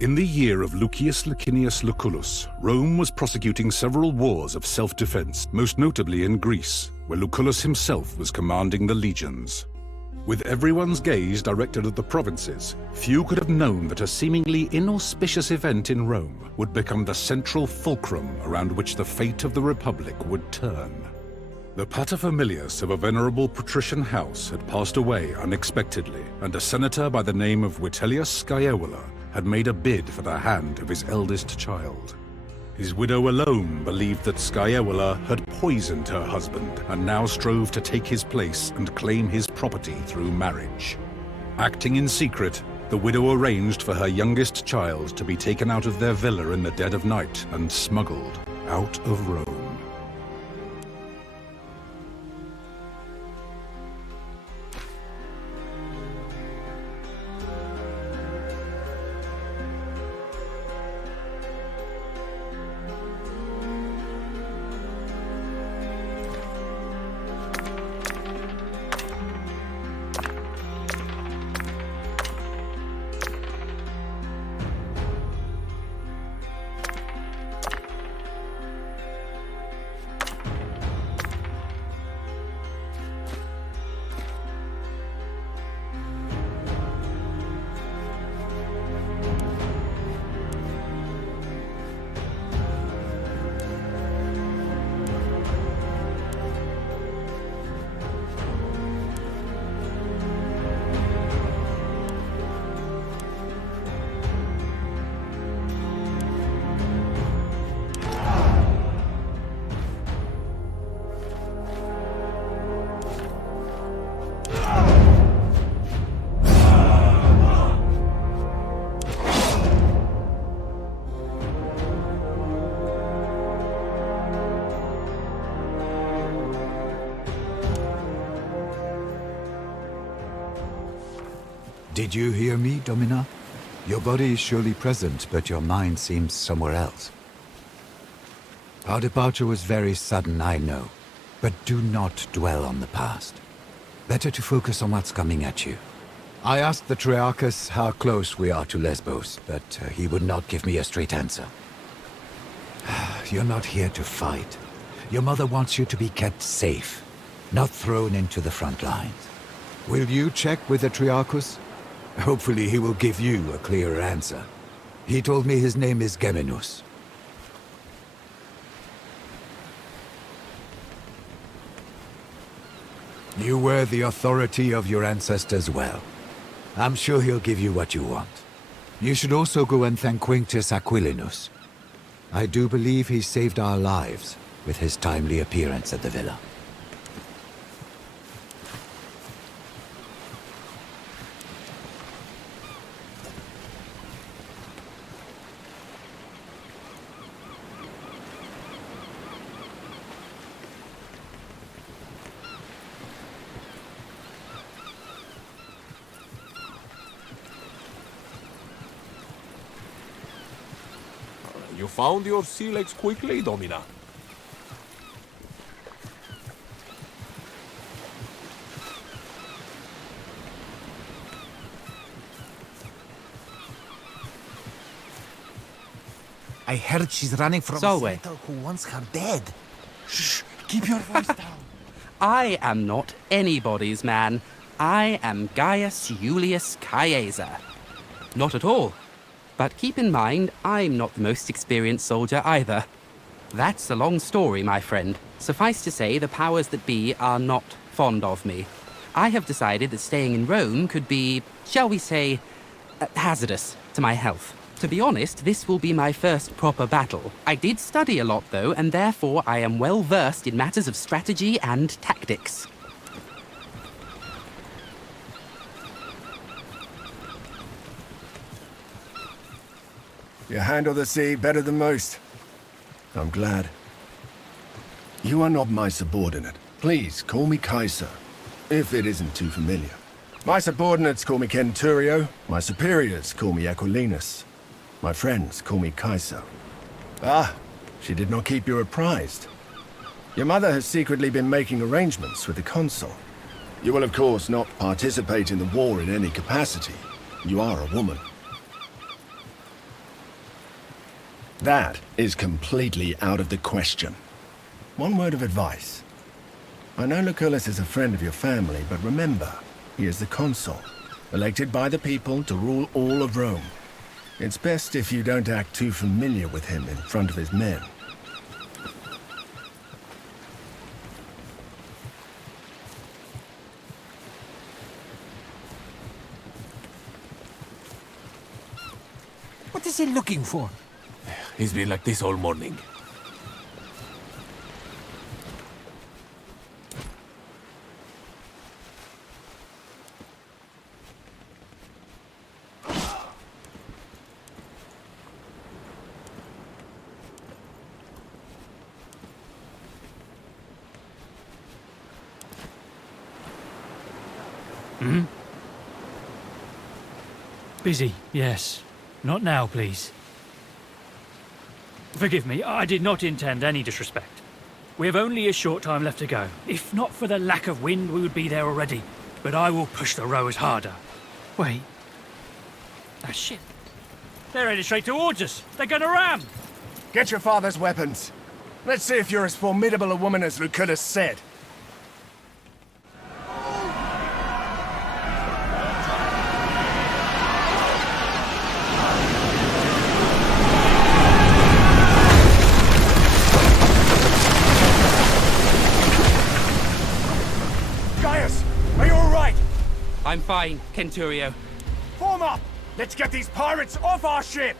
In the year of Lucius Licinius Lucullus, Rome was prosecuting several wars of self-defense, most notably in Greece, where Lucullus himself was commanding the legions. With everyone's gaze directed at the provinces, few could have known that a seemingly inauspicious event in Rome would become the central fulcrum around which the fate of the Republic would turn. The paterfamilias of a venerable patrician house had passed away unexpectedly, and a senator by the name of Vitellius Scaevola had made a bid for the hand of his eldest child. His widow alone believed that Scaevola had poisoned her husband and now strove to take his place and claim his property through marriage. Acting in secret, the widow arranged for her youngest child to be taken out of their villa in the dead of night and smuggled out of Rome. Did you hear me, Domina? Your body is surely present, but your mind seems somewhere else. Our departure was very sudden, I know, but do not dwell on the past. Better to focus on what's coming at you. I asked the Triarchus how close we are to Lesbos, but he would not give me a straight answer. You're not here to fight. Your mother wants you to be kept safe, not thrown into the front lines. Will you check with the Triarchus? Hopefully he will give you a clearer answer. He told me his name is Geminus. You were the authority of your ancestors well. I'm sure he'll give you what you want. You should also go and thank Quintus Aquilinus. I do believe he saved our lives with his timely appearance at the villa. You found your sea legs quickly, Domina. I heard she's running from Solway. a Centaur who wants her dead. Shh! Keep your voice down. I am not anybody's man. I am Gaius Julius Caesar. Not at all. But keep in mind, I'm not the most experienced soldier either. That's a long story, my friend. Suffice to say, the powers that be are not fond of me. I have decided that staying in Rome could be, shall we say, hazardous to my health. To be honest, this will be my first proper battle. I did study a lot, though, and therefore I am well versed in matters of strategy and tactics. You handle the sea better than most. I'm glad. You are not my subordinate. Please, call me Kaiser, if it isn't too familiar. My subordinates call me Centurio, my superiors call me Aquilinus. My friends call me Kaiser. Ah, she did not keep you apprised. Your mother has secretly been making arrangements with the consul. You will of course not participate in the war in any capacity. You are a woman. That is completely out of the question. One word of advice. I know Lucullus is a friend of your family, but remember, he is the consul, elected by the people to rule all of Rome. It's best if you don't act too familiar with him in front of his men. What is he looking for? He's been like this all morning. Busy, yes. Not now, please. Forgive me, I did not intend any disrespect. We have only a short time left to go. If not for the lack of wind, we would be there already. But I will push the rowers harder. Wait. Ah, shit. They're headed straight towards us. They're gonna ram! Get your father's weapons. Let's see if you're as formidable a woman as Lucullus said. Gaius, are you all right? I'm fine, Centurio. Form up! Let's get these pirates off our ship!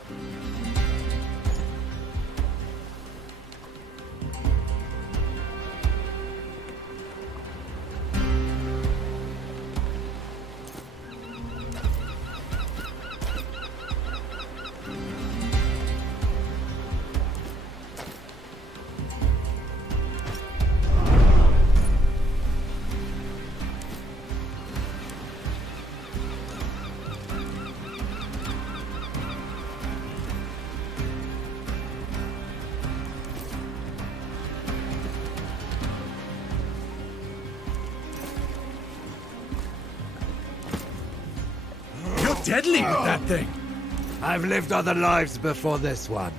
Deadly with that thing. I've lived other lives before this one.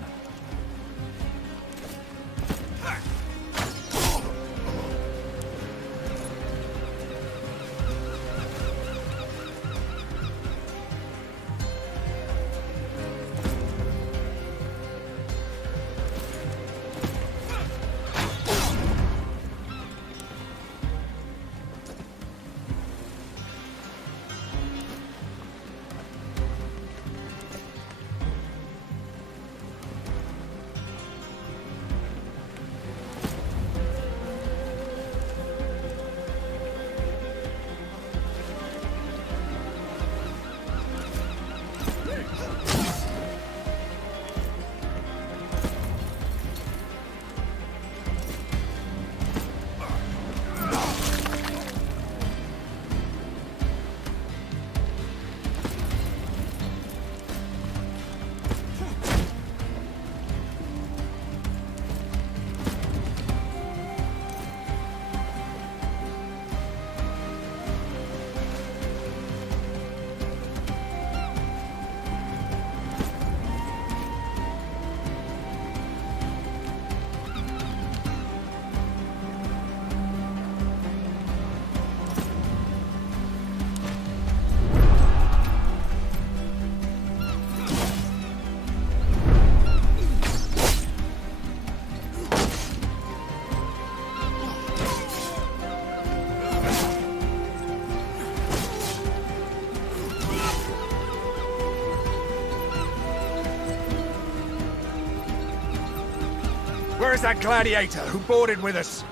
Where is that gladiator who boarded with us?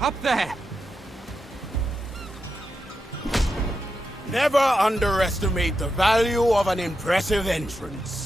Up there! Never underestimate the value of an impressive entrance.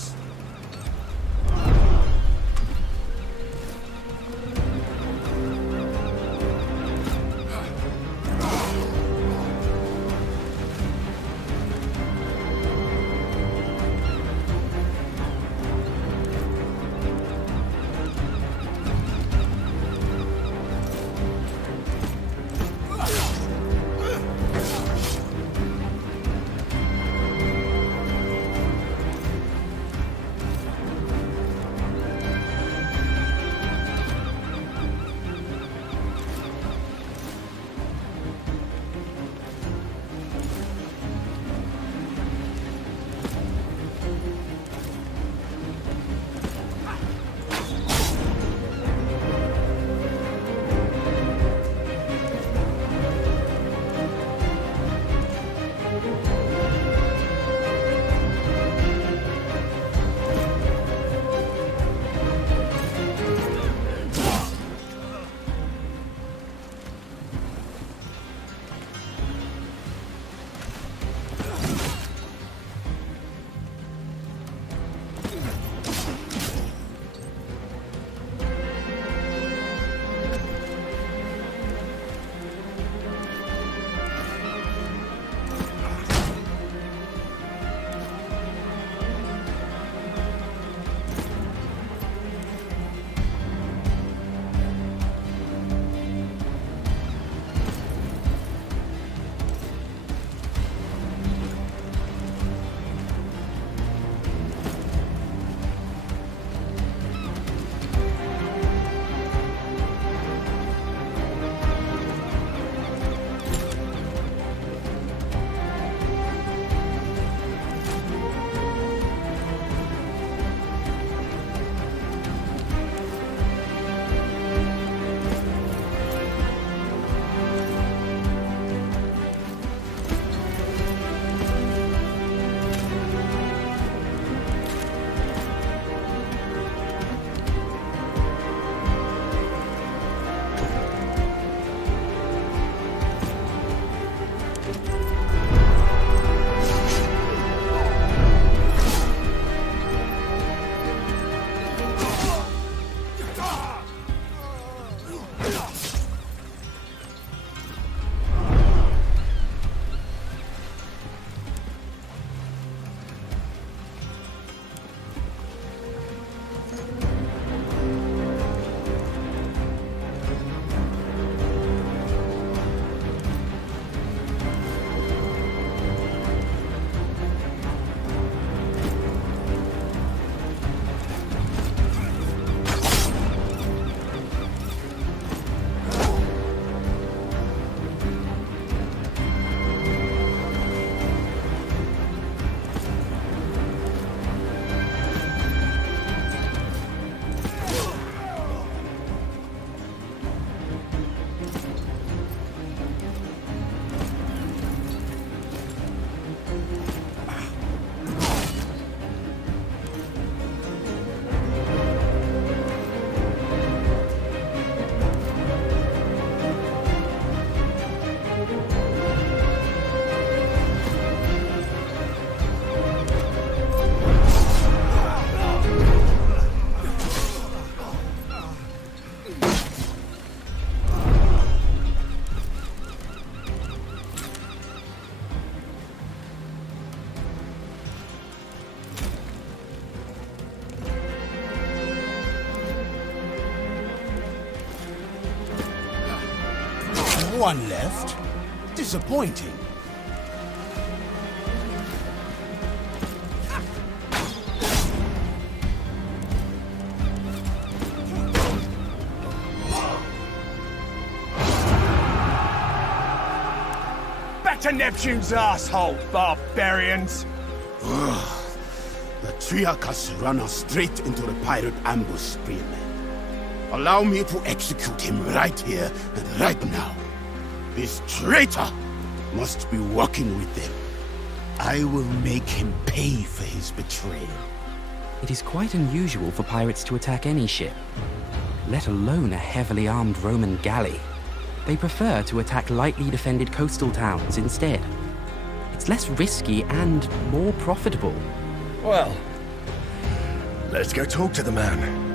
one left. Disappointing. Back to Neptune's asshole, barbarians! The Triarchus run us straight into the pirate ambush, Spearman. Allow me to execute him right here and right now. This traitor must be working with them. I will make him pay for his betrayal. It is quite unusual for pirates to attack any ship, let alone a heavily armed Roman galley. They prefer to attack lightly defended coastal towns instead. It's less risky and more profitable. Well, let's go talk to the man.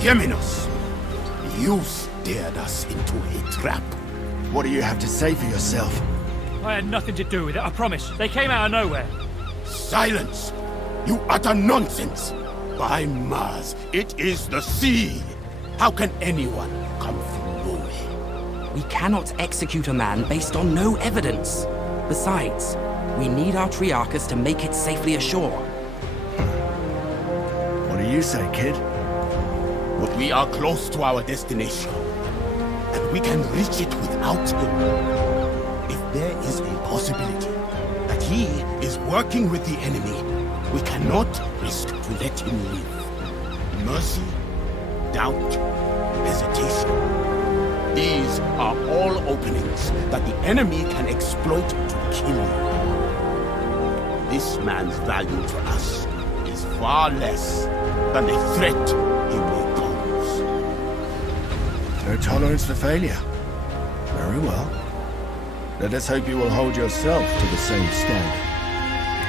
Geminos, you steered us into a trap. What do you have to say for yourself? I had nothing to do with it, I promise. They came out of nowhere. Silence! You utter nonsense! By Mars, it is the sea! How can anyone come from nowhere? We cannot execute a man based on no evidence. Besides, we need our Triarchus to make it safely ashore. What do you say, kid? But we are close to our destination, and we can reach it without him. If there is a possibility that he is working with the enemy, we cannot risk to let him live. Mercy, doubt, hesitation. These are all openings that the enemy can exploit to kill you. This man's value to us is far less than the threat he may pose. No tolerance for failure. Very well. Let us hope you will hold yourself to the same standard.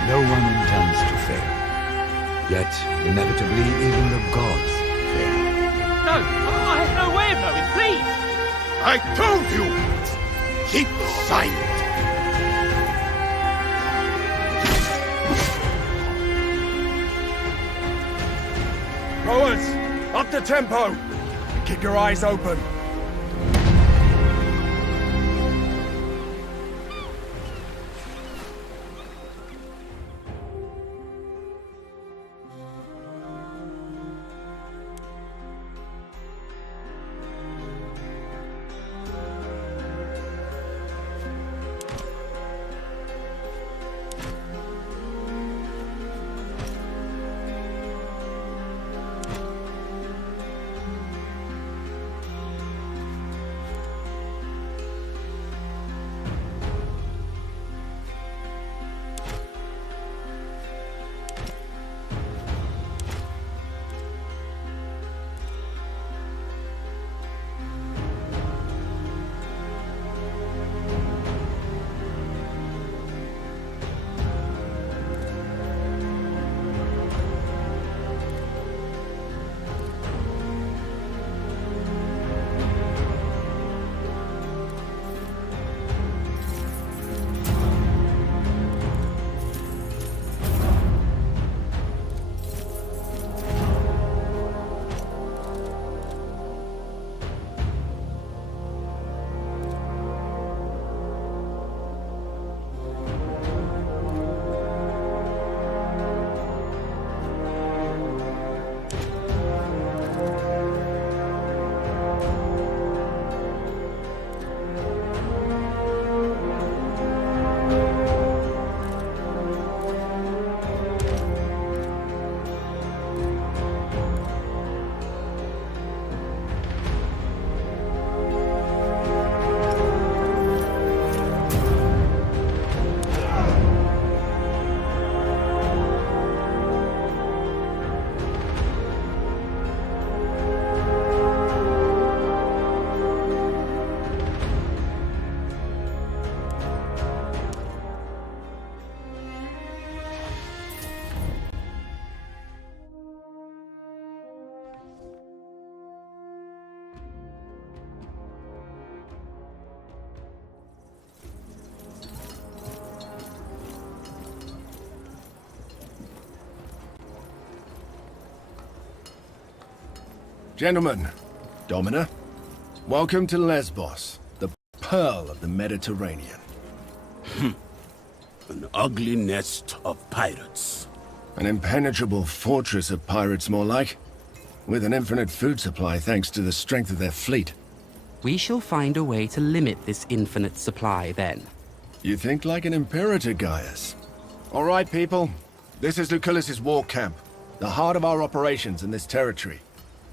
No one intends to fail. Yet, inevitably, even the gods fail. No, I have no way of knowing, please! I told you! Keep silent! Rowers, up the tempo! Keep your eyes open. Gentlemen, Domina, welcome to Lesbos, the pearl of the Mediterranean. An ugly nest of pirates. An impenetrable fortress of pirates, more like. With an infinite food supply thanks to the strength of their fleet. We shall find a way to limit this infinite supply then. You think like an imperator, Gaius. All right, people. This is Lucullus's war camp, the heart of our operations in this territory.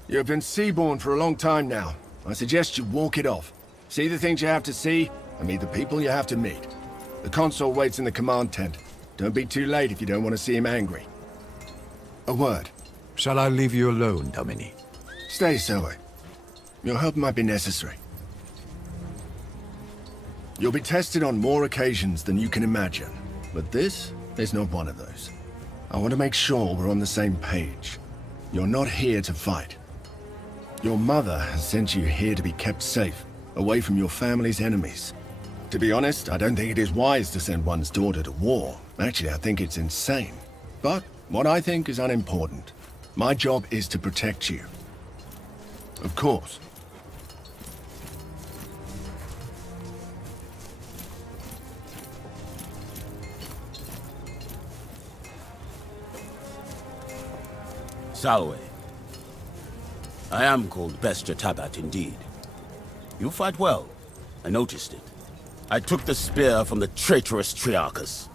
You have been seaborne for a long time now. I suggest you walk it off. See the things you have to see, and meet the people you have to meet. The consul waits in the command tent. Don't be too late if you don't want to see him angry. A word. Shall I leave you alone, Domini? Stay, Zoe. Your help might be necessary. You'll be tested on more occasions than you can imagine, but this is not one of those. I want to make sure we're on the same page. You're not here to fight. Your mother has sent you here to be kept safe, away from your family's enemies. To be honest, I don't think it is wise to send one's daughter to war. Actually, I think it's insane. But what I think is unimportant. My job is to protect you. Of course. Salwe. I am called Bestia Tabat indeed. You fight well. I noticed it. I took the spear from the traitorous Triarchus.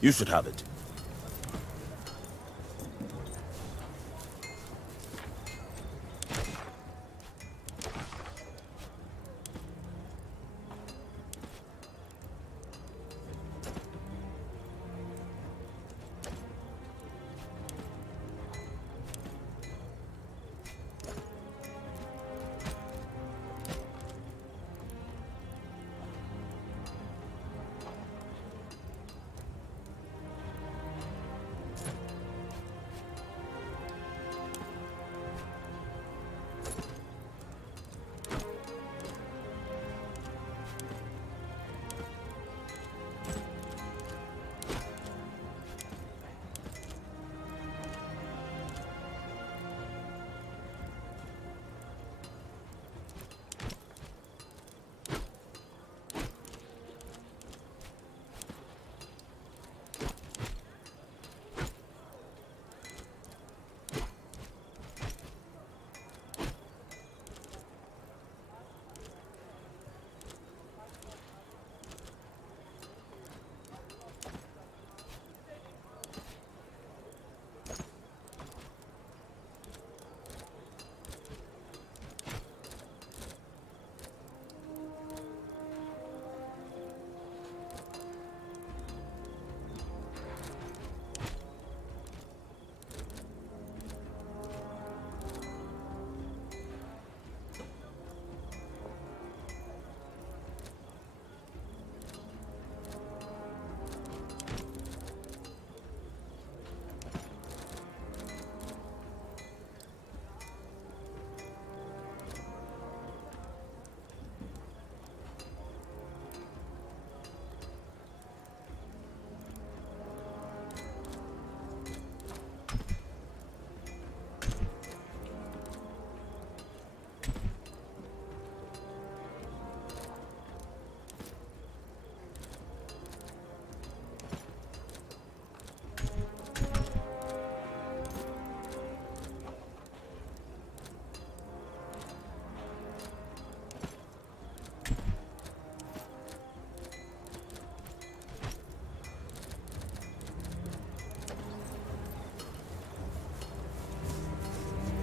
You should have it.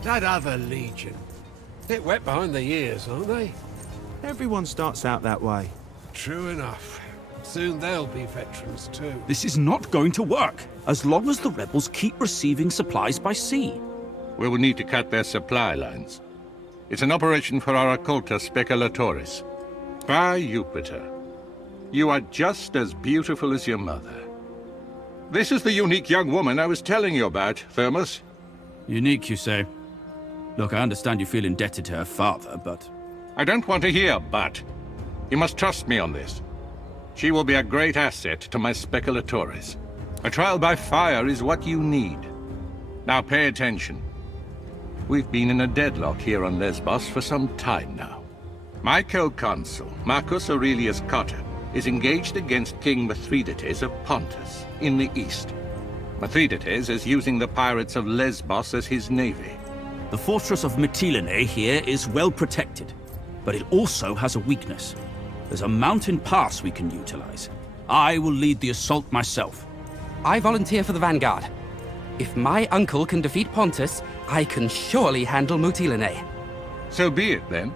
That other legion. Bit wet behind the ears, aren't they? Everyone starts out that way. True enough. Soon they'll be veterans too. This is not going to work, as long as the rebels keep receiving supplies by sea. We will need to cut their supply lines. It's an operation for our occulta speculatoris. By Jupiter, you are just as beautiful as your mother. This is the unique young woman I was telling you about, Thermos. Unique, you say? Look, I understand you feel indebted to her father, but... I don't want to hear but. You must trust me on this. She will be a great asset to my speculatoris. A trial by fire is what you need. Now pay attention. we've been in a deadlock here on Lesbos for some time now. My co-consul, Marcus Aurelius Cotta, is engaged against King Mithridates of Pontus in the east. Mithridates is using the pirates of Lesbos as his navy. The fortress of Mytilene here is well protected, but it also has a weakness. There's a mountain pass we can utilize. I will lead the assault myself. I volunteer for the vanguard. If my uncle can defeat Pontus, I can surely handle Mytilene. So be it, then.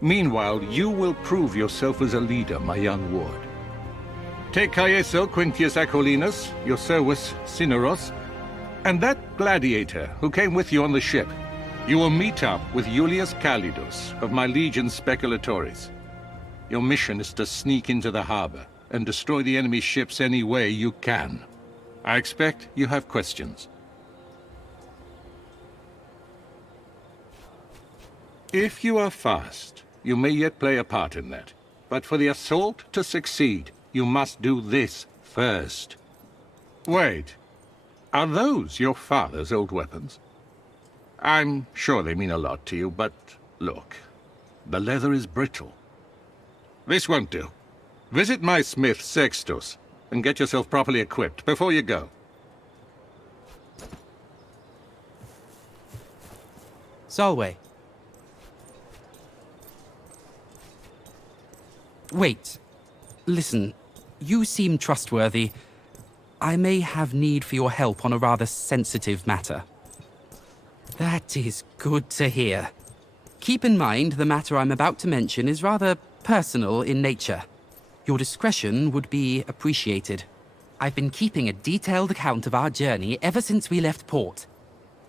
Meanwhile, you will prove yourself as a leader, my young ward. Take Caeso Quintius Acollinus, your Servus Cineros, and that gladiator who came with you on the ship. You will meet up with Iulius Calidus of my legion Speculatoris. Your mission is to sneak into the harbor and destroy the enemy ships any way you can. I expect you have questions. If you are fast, you may yet play a part in that. But for the assault to succeed, you must do this first. Wait. Are those your father's old weapons? I'm sure they mean a lot to you, but look. The leather is brittle. This won't do. Visit my smith, Sextus, and get yourself properly equipped before you go. Solway. Wait. Listen, you seem trustworthy. I may have need for your help on a rather sensitive matter. That is good to hear. Keep in mind the matter I'm about to mention is rather personal in nature. Your discretion would be appreciated. I've been keeping a detailed account of our journey ever since we left port.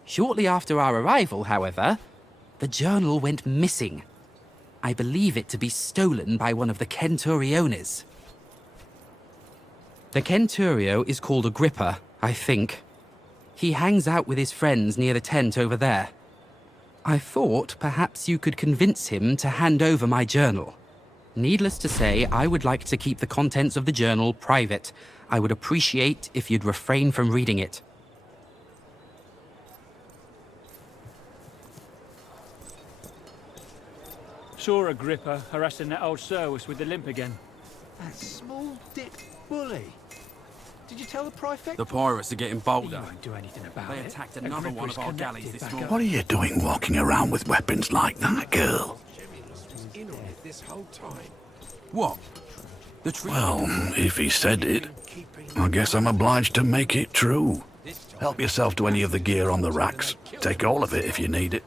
Shortly after our arrival, however, the journal went missing. I believe it to be stolen by one of the Centuriones. The Centurio is called Agrippa, I think. He hangs out with his friends near the tent over there. I thought perhaps you could convince him to hand over my journal. Needless to say, I would like to keep the contents of the journal private. I would appreciate if you'd refrain from reading it. Saw Agrippa harassing that old Servus with the limp again. That small dick bully. Did you tell the Prefect? The pirates are getting bolder. He won't do anything about They it. attacked another one of our galleys this morning. What are you doing walking around with weapons like that, girl? In on it this whole time. What? The tree? Well, if he said it, I guess I'm obliged to make it true. Help yourself to any of the gear on the racks. Take all of it if you need it.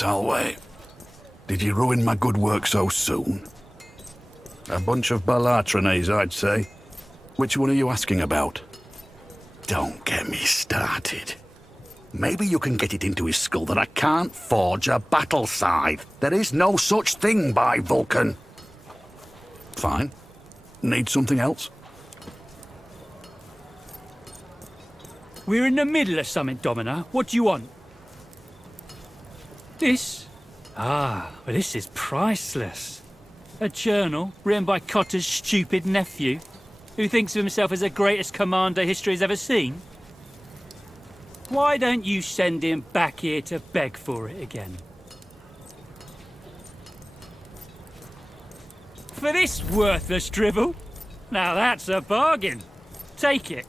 Solway, did you ruin my good work so soon? A bunch of Balatronese, I'd say. Which one are you asking about? Don't get me started. Maybe you can get it into his skull that I can't forge a battle scythe. There is no such thing by Vulcan. Fine. Need something else? We're in the middle of something, Domina. What do you want? This? Ah, well, this is priceless. A journal written by Cotter's stupid nephew, who thinks of himself as the greatest commander history has ever seen. Why don't you send him back here to beg for it again? For this worthless drivel? Now that's a bargain. Take it.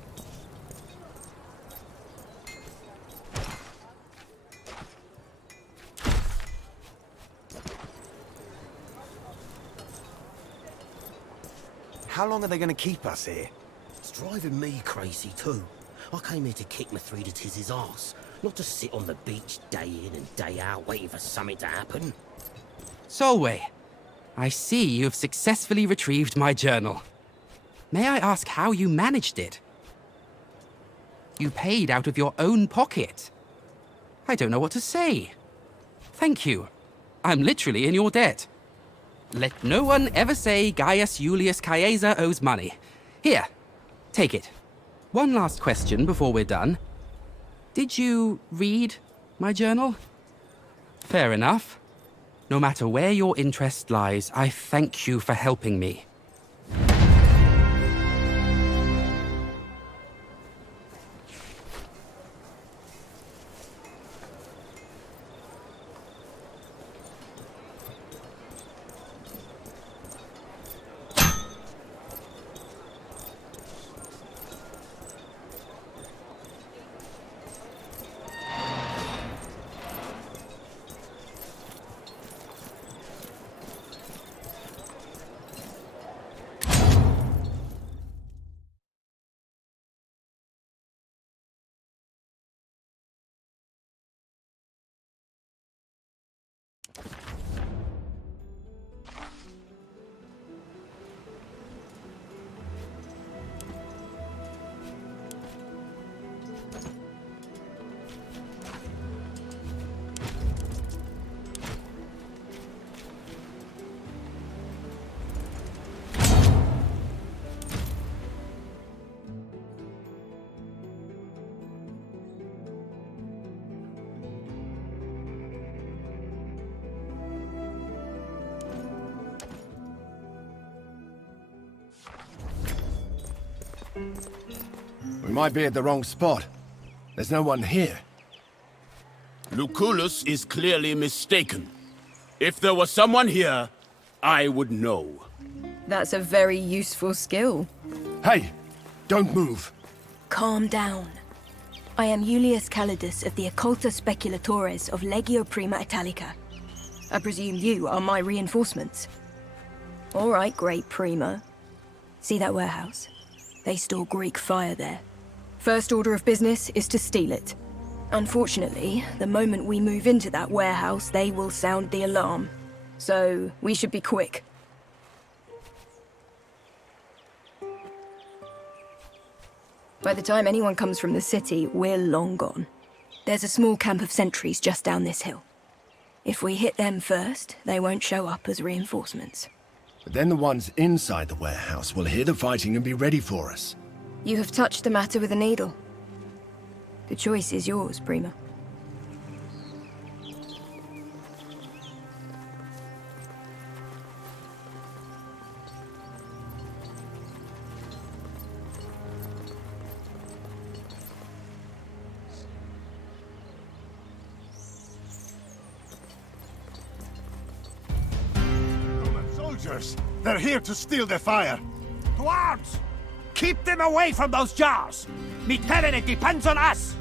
How long are they going to keep us here? It's driving me crazy too. I came here to kick Mithridates' arse, not to sit on the beach day in and day out waiting for something to happen. Solway, I see you've successfully retrieved my journal. May I ask how you managed it? You paid out of your own pocket. I don't know what to say. Thank you. I'm literally in your debt. Let no one ever say Gaius Julius Caesar owes money. Here, take it. One last question before we're done. Did you read my journal? Fair enough. No matter where your interest lies, I thank you for helping me. We might be at the wrong spot. There's no one here. Lucullus is clearly mistaken. If there was someone here, I would know. That's a very useful skill. Hey, don't move. Calm down. I am Julius Calidus of the Occulta Speculatores of Legio Prima Italica. I presume you are my reinforcements. All right, Great Prima. See that warehouse? They store Greek fire there. First order of business is to steal it. Unfortunately, the moment we move into that warehouse, they will sound the alarm. So, we should be quick. By the time anyone comes from the city, we're long gone. There's a small camp of sentries just down this hill. If we hit them first, they won't show up as reinforcements. But then the ones inside the warehouse will hear the fighting and be ready for us. You have touched the matter with a needle. The choice is yours, Prima. Roman soldiers! They're here to steal the fire! To arms! Keep them away from those jars! Mytilene depends on us!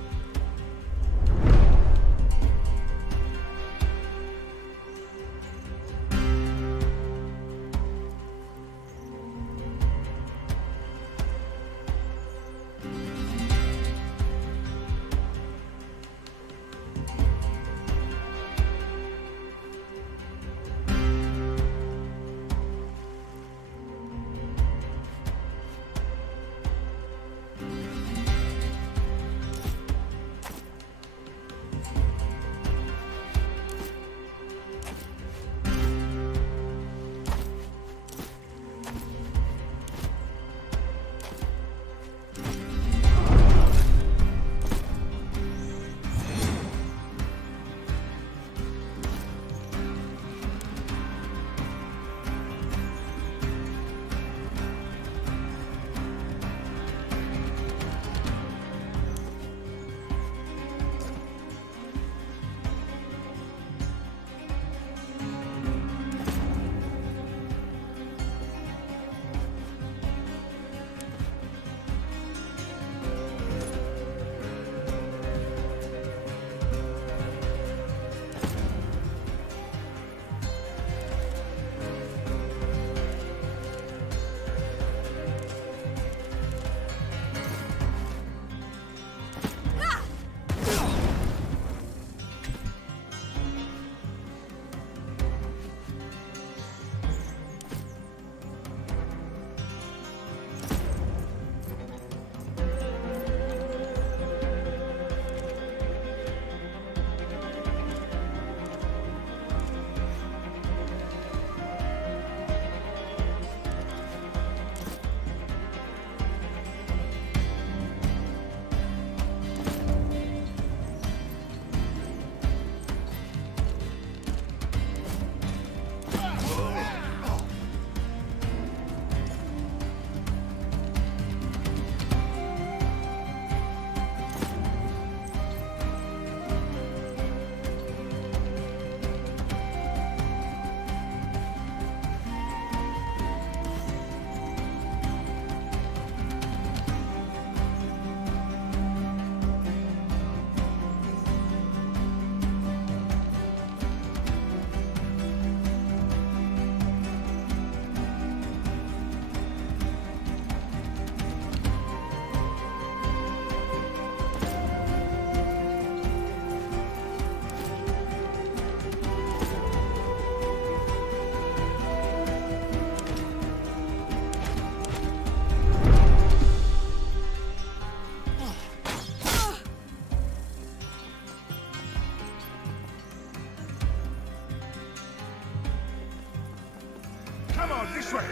Come on, this way!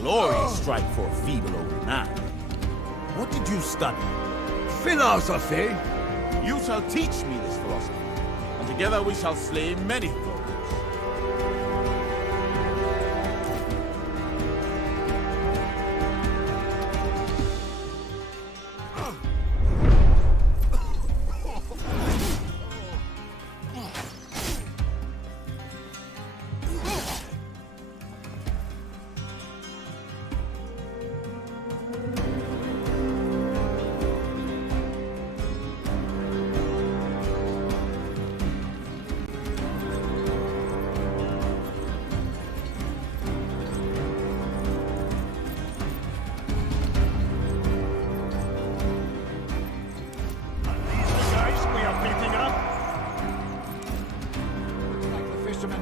Glorious strike for a feeble old man. What did you study? Philosophy? You shall teach me this philosophy, and together we shall slay many foes.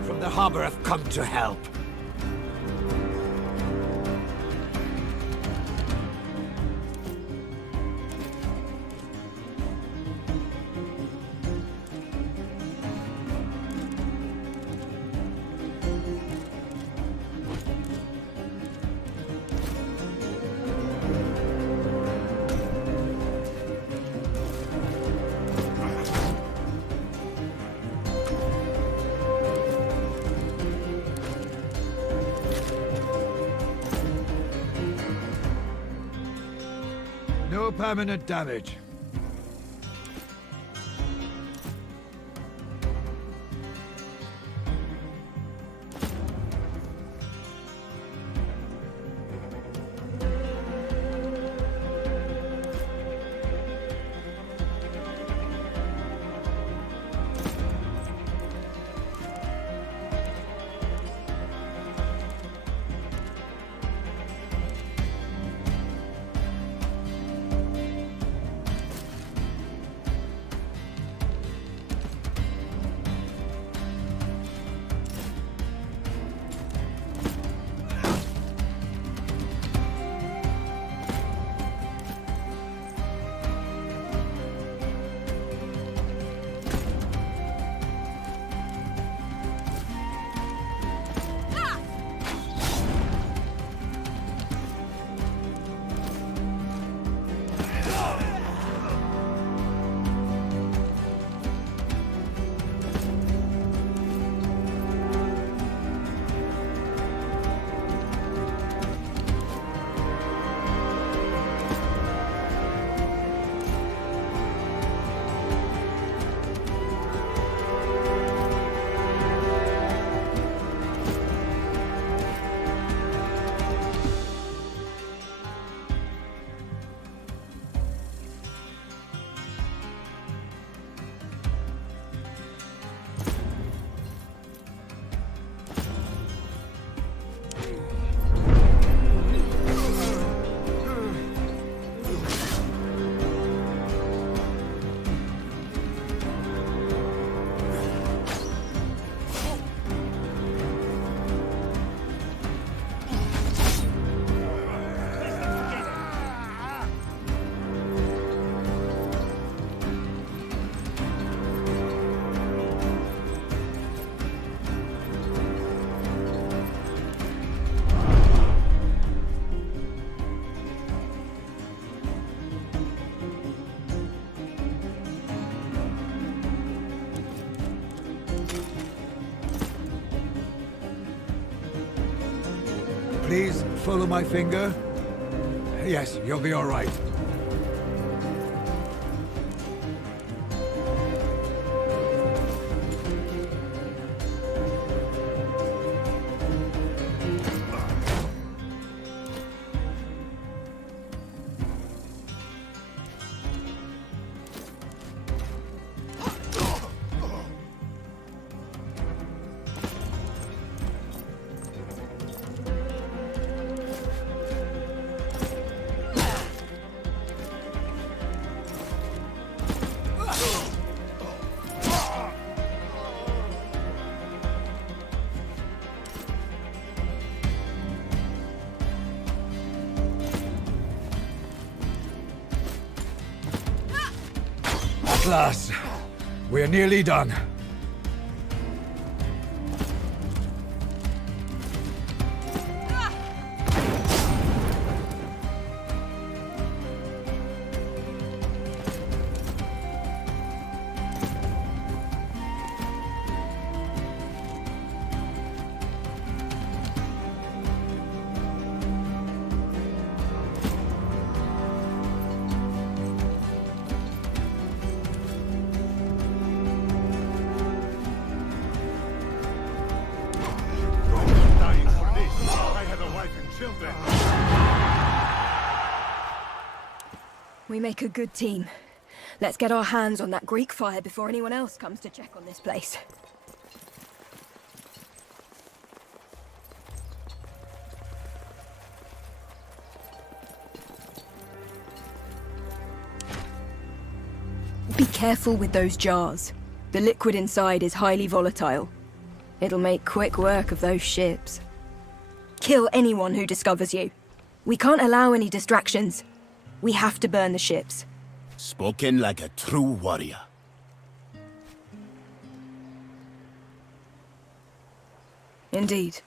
From the harbor have come to help. No permanent damage. Please follow my finger. Yes, you'll be all right. At last, we're nearly done. We make a good team. Let's get our hands on that Greek fire before anyone else comes to check on this place. Be careful with those jars. The liquid inside is highly volatile. It'll make quick work of those ships. Kill anyone who discovers you. We can't allow any distractions. We have to burn the ships. Spoken like a true warrior. Indeed.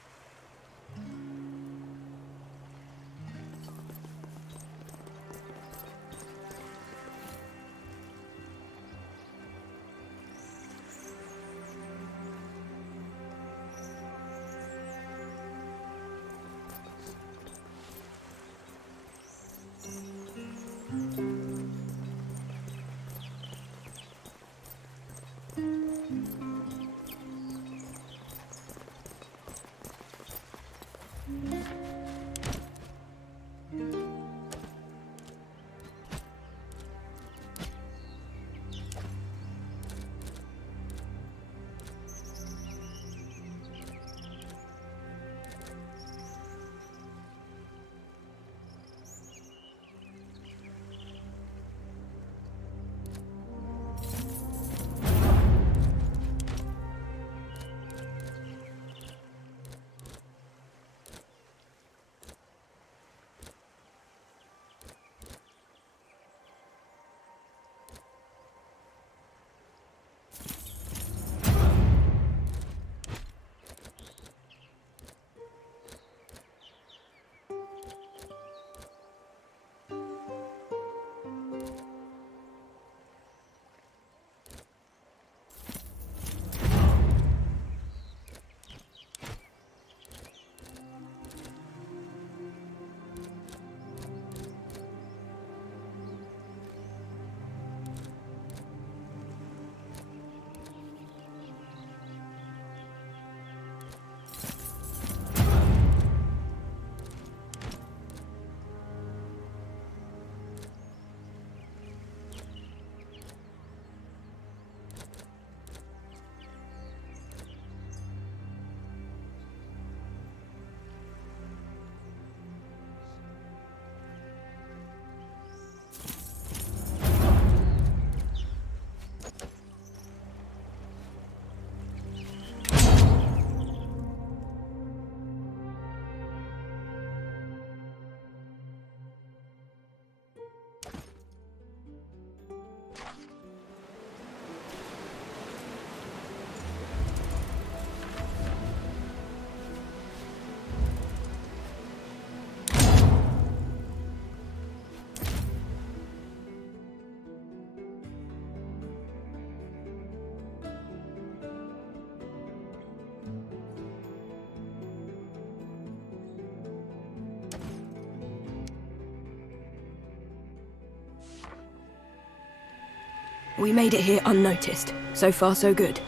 We made it here unnoticed. So far, so good.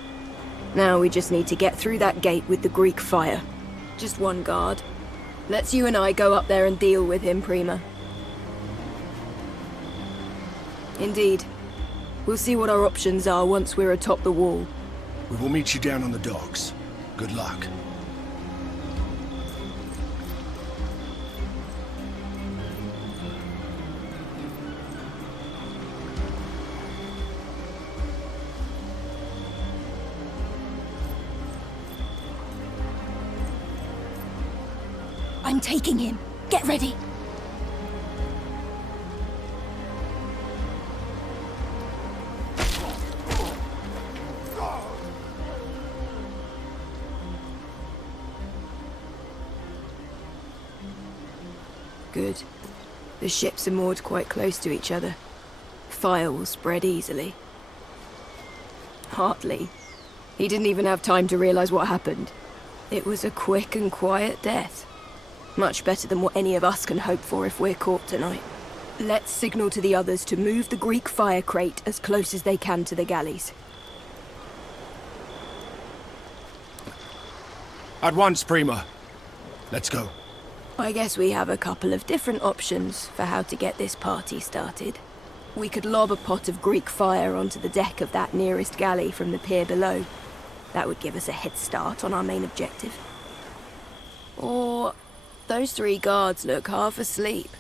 Now we just need to get through that gate with the Greek fire. Just one guard. Let's you and I go up there and deal with him, Prima. Indeed. We'll see what our options are once we're atop the wall. We will meet you down on the docks. Good luck. I'm taking him. Get ready. Good. The ships are moored quite close to each other. Fire will spread easily. Hardly. He didn't even have time to realize what happened. It was a quick and quiet death. Much better than what any of us can hope for if we're caught tonight. Let's signal to the others to move the Greek fire crate as close as they can to the galleys. At once, Prima. Let's go. I guess we have a couple of different options for how to get this party started. We could lob a pot of Greek fire onto the deck of that nearest galley from the pier below. That would give us a head start on our main objective. Or those 3 guards look half asleep.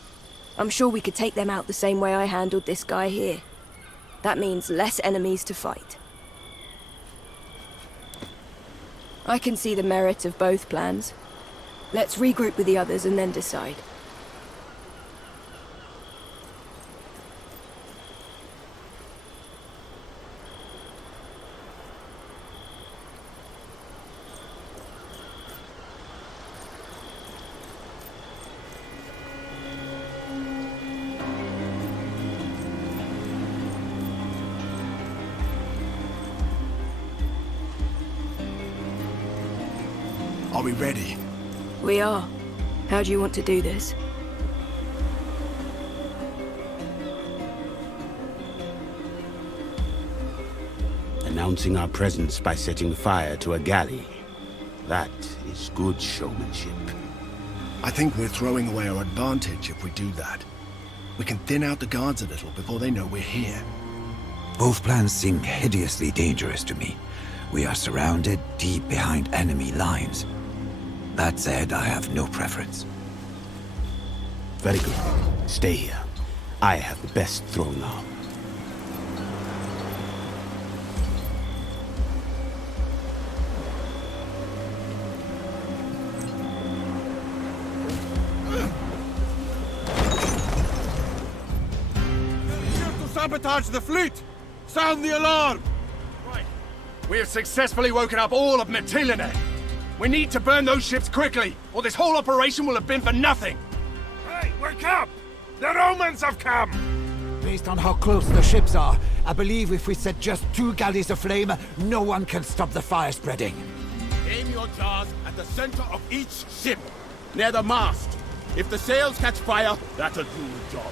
I'm sure we could take them out the same way I handled this guy here. That means less enemies to fight. I can see the merit of both plans. Let's regroup with the others and then decide. Are we ready? We are. How do you want to do this? Announcing our presence by setting fire to a galley. That is good showmanship. I think we're throwing away our advantage if we do that. We can thin out the guards a little before they know we're here. Both plans seem hideously dangerous to me. We are surrounded deep behind enemy lines. That said, I have no preference. Very good. Stay here. I have the best throwing arm. To sabotage the fleet! Sound the alarm! Right. We have successfully woken up all of Mytilene. We need to burn those ships quickly, or this whole operation will have been for nothing. Hey, wake up! The Romans have come! Based on how close the ships are, I believe if we set just 2 galleys aflame, no one can stop the fire spreading. Aim your jars at the center of each ship, near the mast. If the sails catch fire, that'll do the job.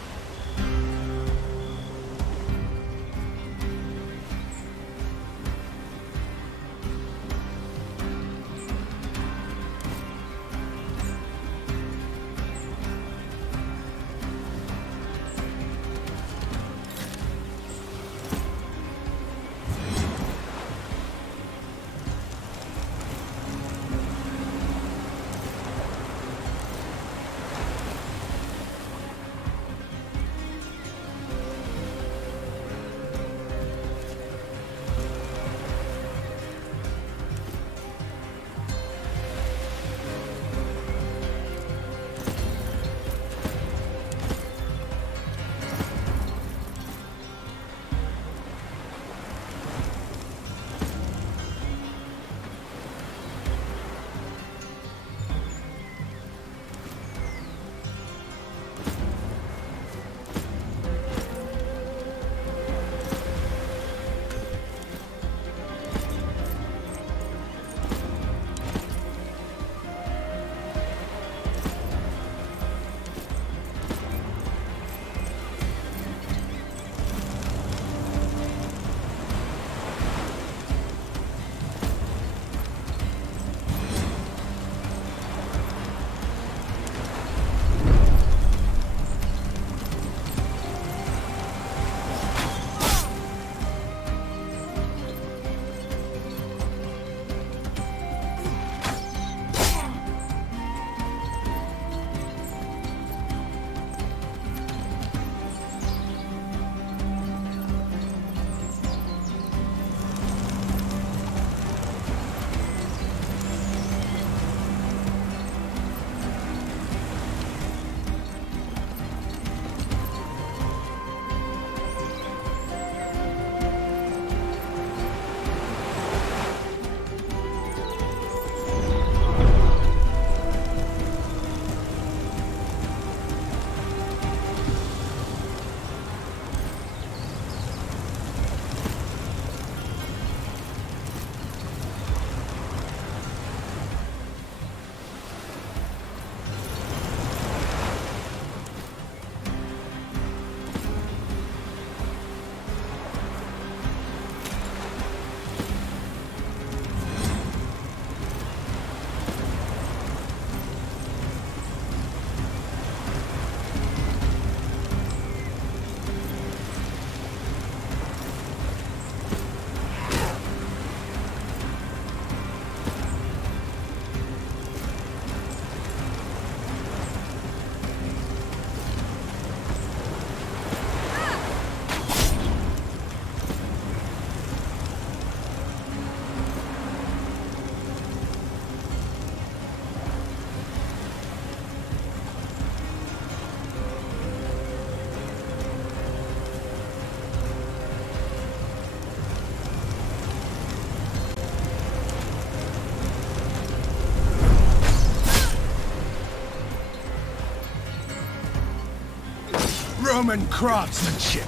Roman craftsmanship.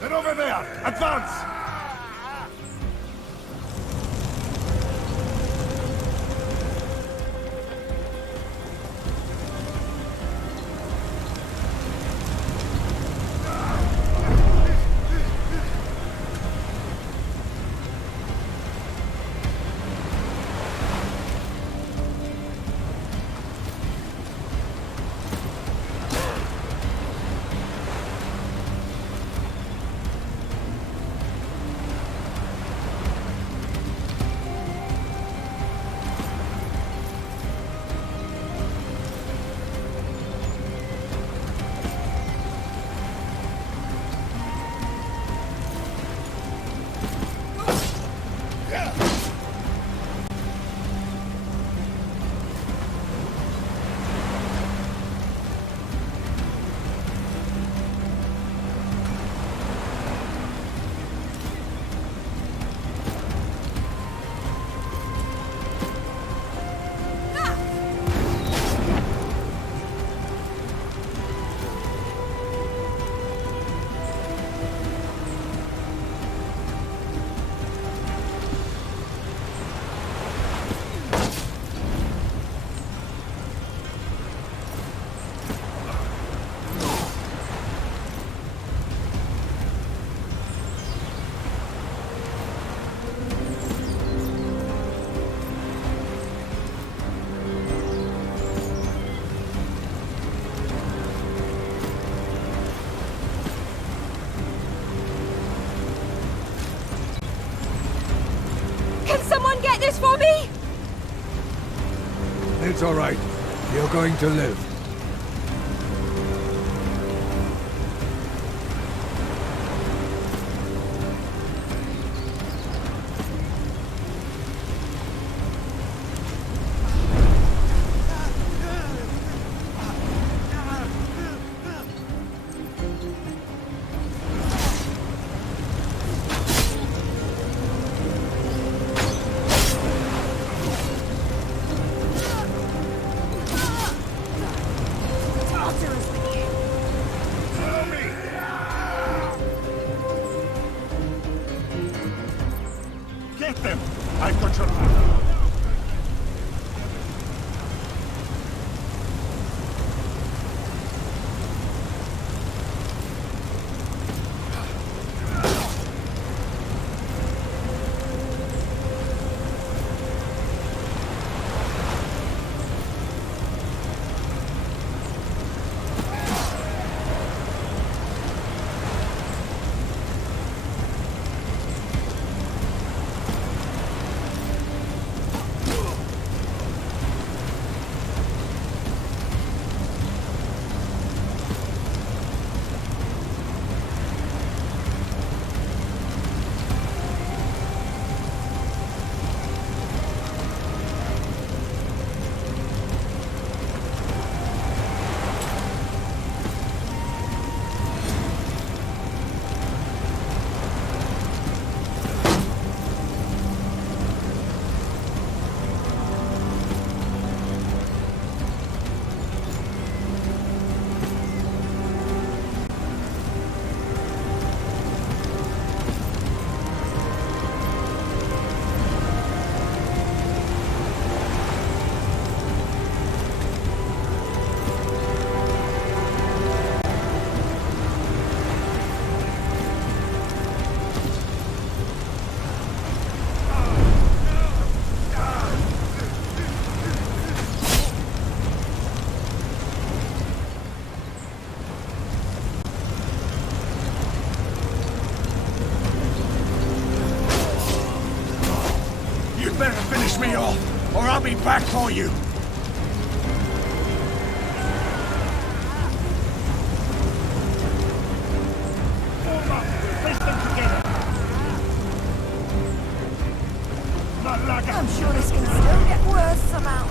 They're over there! Advance! Can someone get this for me? It's all right. You're going to live. Get them! I've got your back. Better finish me off, or I'll be back for you! Form up! Face them together! Not like I'm sure this can still get worse somehow.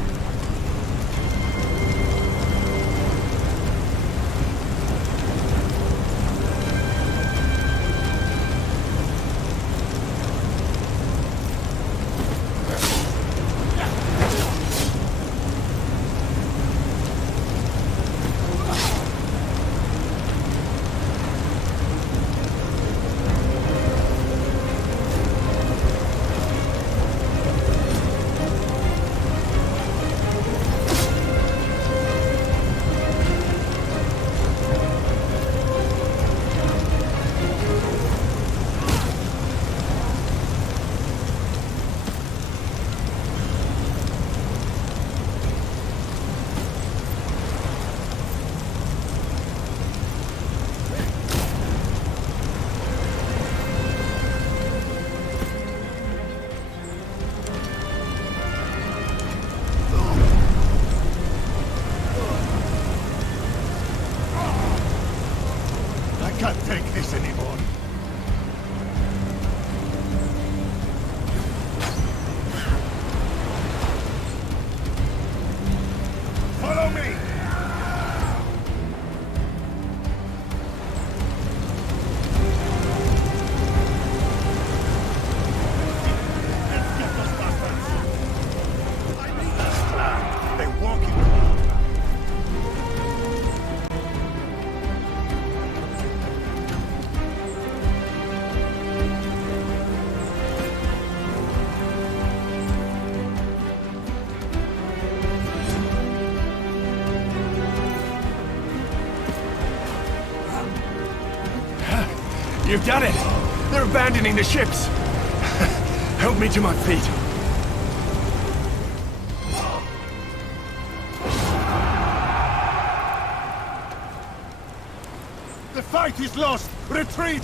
You've done it! They're abandoning the ships! Help me to my feet. The fight is lost! Retreat!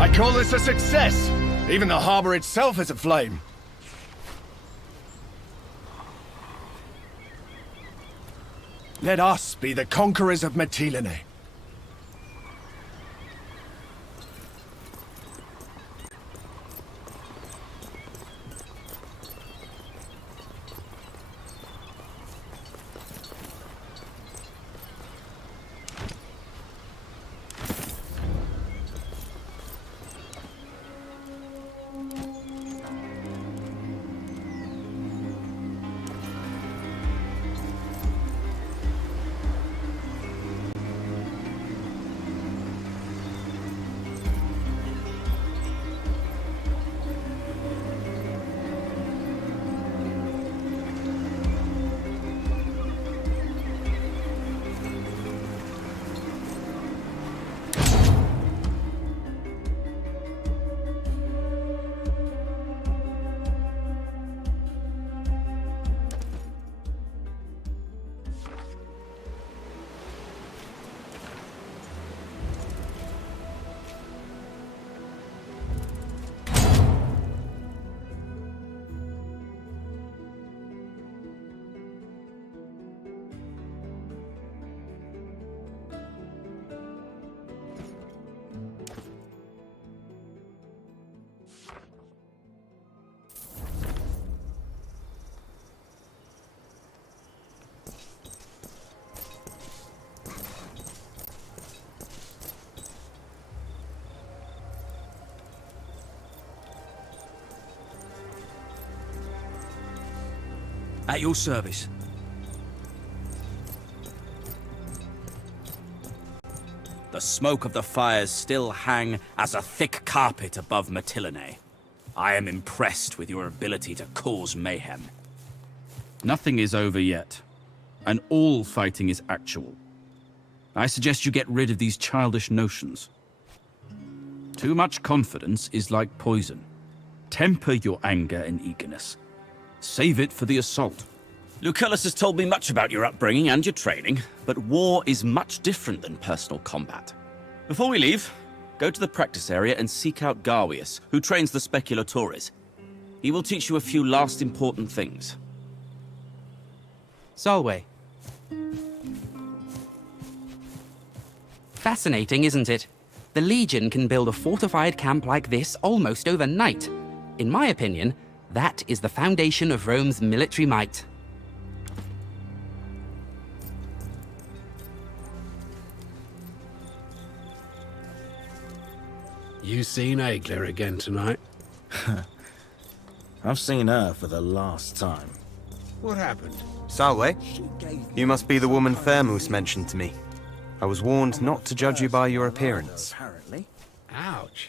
I call this a success! Even the harbor itself is aflame. Let us be the conquerors of Mytilene. At your service. The smoke of the fires still hang as a thick carpet above Mytilene. I am impressed with your ability to cause mayhem. Nothing is over yet, and all fighting is actual. I suggest you get rid of these childish notions. Too much confidence is like poison. Temper your anger and eagerness. Save it for the assault. Lucullus has told me much about your upbringing and your training, but war is much different than personal combat. Before we leave, go to the practice area and seek out Garwius, who trains the Speculatores. He will teach you a few last important things. Solway. Fascinating, isn't it? The Legion can build a fortified camp like this almost overnight. In my opinion, that is the foundation of Rome's military might. You seen Aegler again tonight? I've seen her for the last time. What happened? Salwe, you must be the woman Thermus mentioned to me. I was warned not to judge you by your appearance. Apparently. Ouch.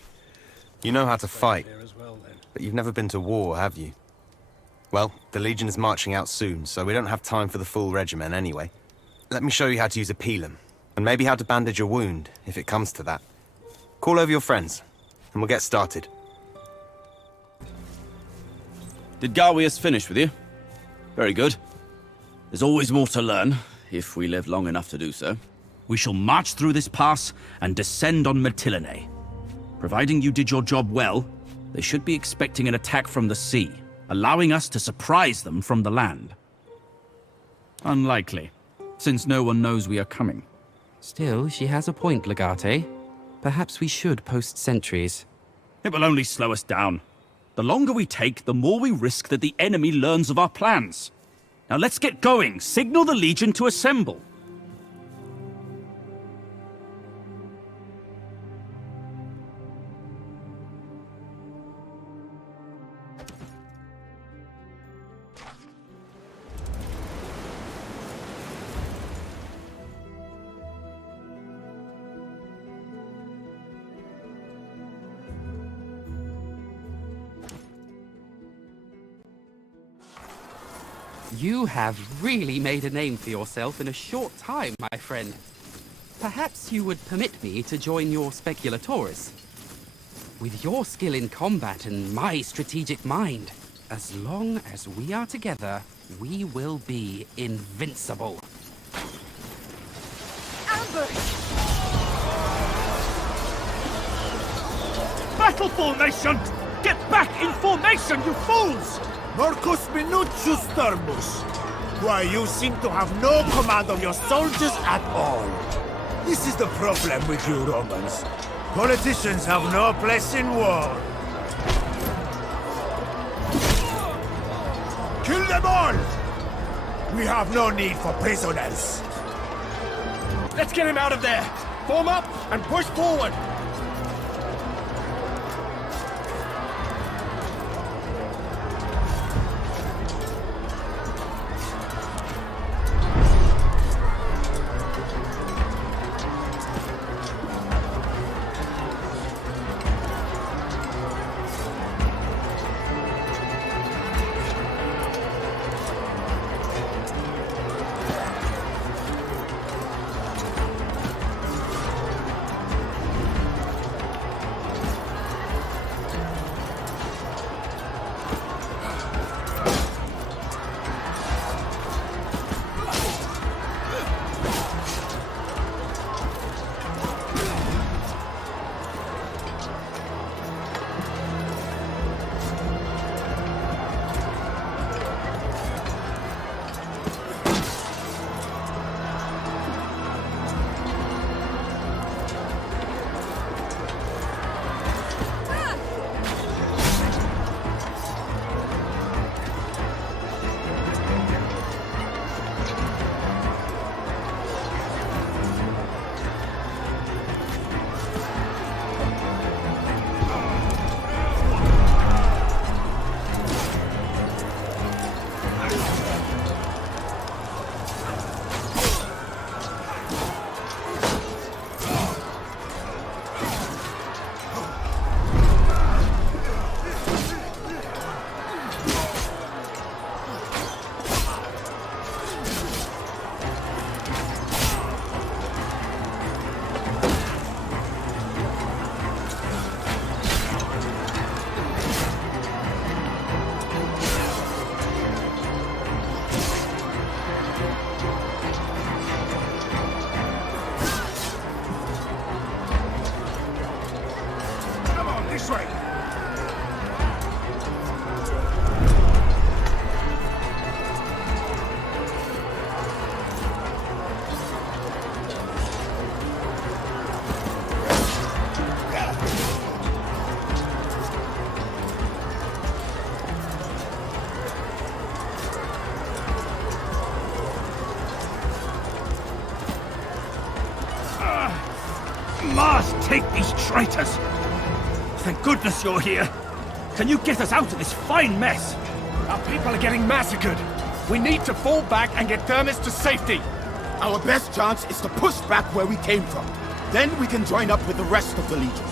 You know how to fight, but you've never been to war, have you? Well, the Legion is marching out soon, so we don't have time for the full regimen anyway. Let me show you how to use a pilum, and maybe how to bandage a wound, if it comes to that. Call over your friends, and we'll get started. Did Garwius finish with you? Very good. There's always more to learn, if we live long enough to do so. We shall march through this pass and descend on Mytilene. Providing you did your job well, they should be expecting an attack from the sea, allowing us to surprise them from the land. Unlikely, since no one knows we are coming. Still, she has a point, Legate. Perhaps we should post sentries. It will only slow us down. The longer we take, the more we risk that the enemy learns of our plans. Now let's get going. Signal the Legion to assemble. You have really made a name for yourself in a short time, my friend. Perhaps you would permit me to join your Speculatores. With your skill in combat and my strategic mind, as long as we are together, we will be invincible. Ambush! Battle formation! Get back in formation, you fools! Norcus minucius thermus. Why, you seem to have no command of your soldiers at all. This is the problem with you Romans. Politicians have no place in war. Kill them all! We have no need for prisoners. Let's get him out of there! Form up and push forward! This way! Mars, take these traitors! Thank goodness you're here. Can you get us out of this fine mess? Our people are getting massacred. We need to fall back and get Thermus to safety. Our best chance is to push back where we came from. Then we can join up with the rest of the Legion.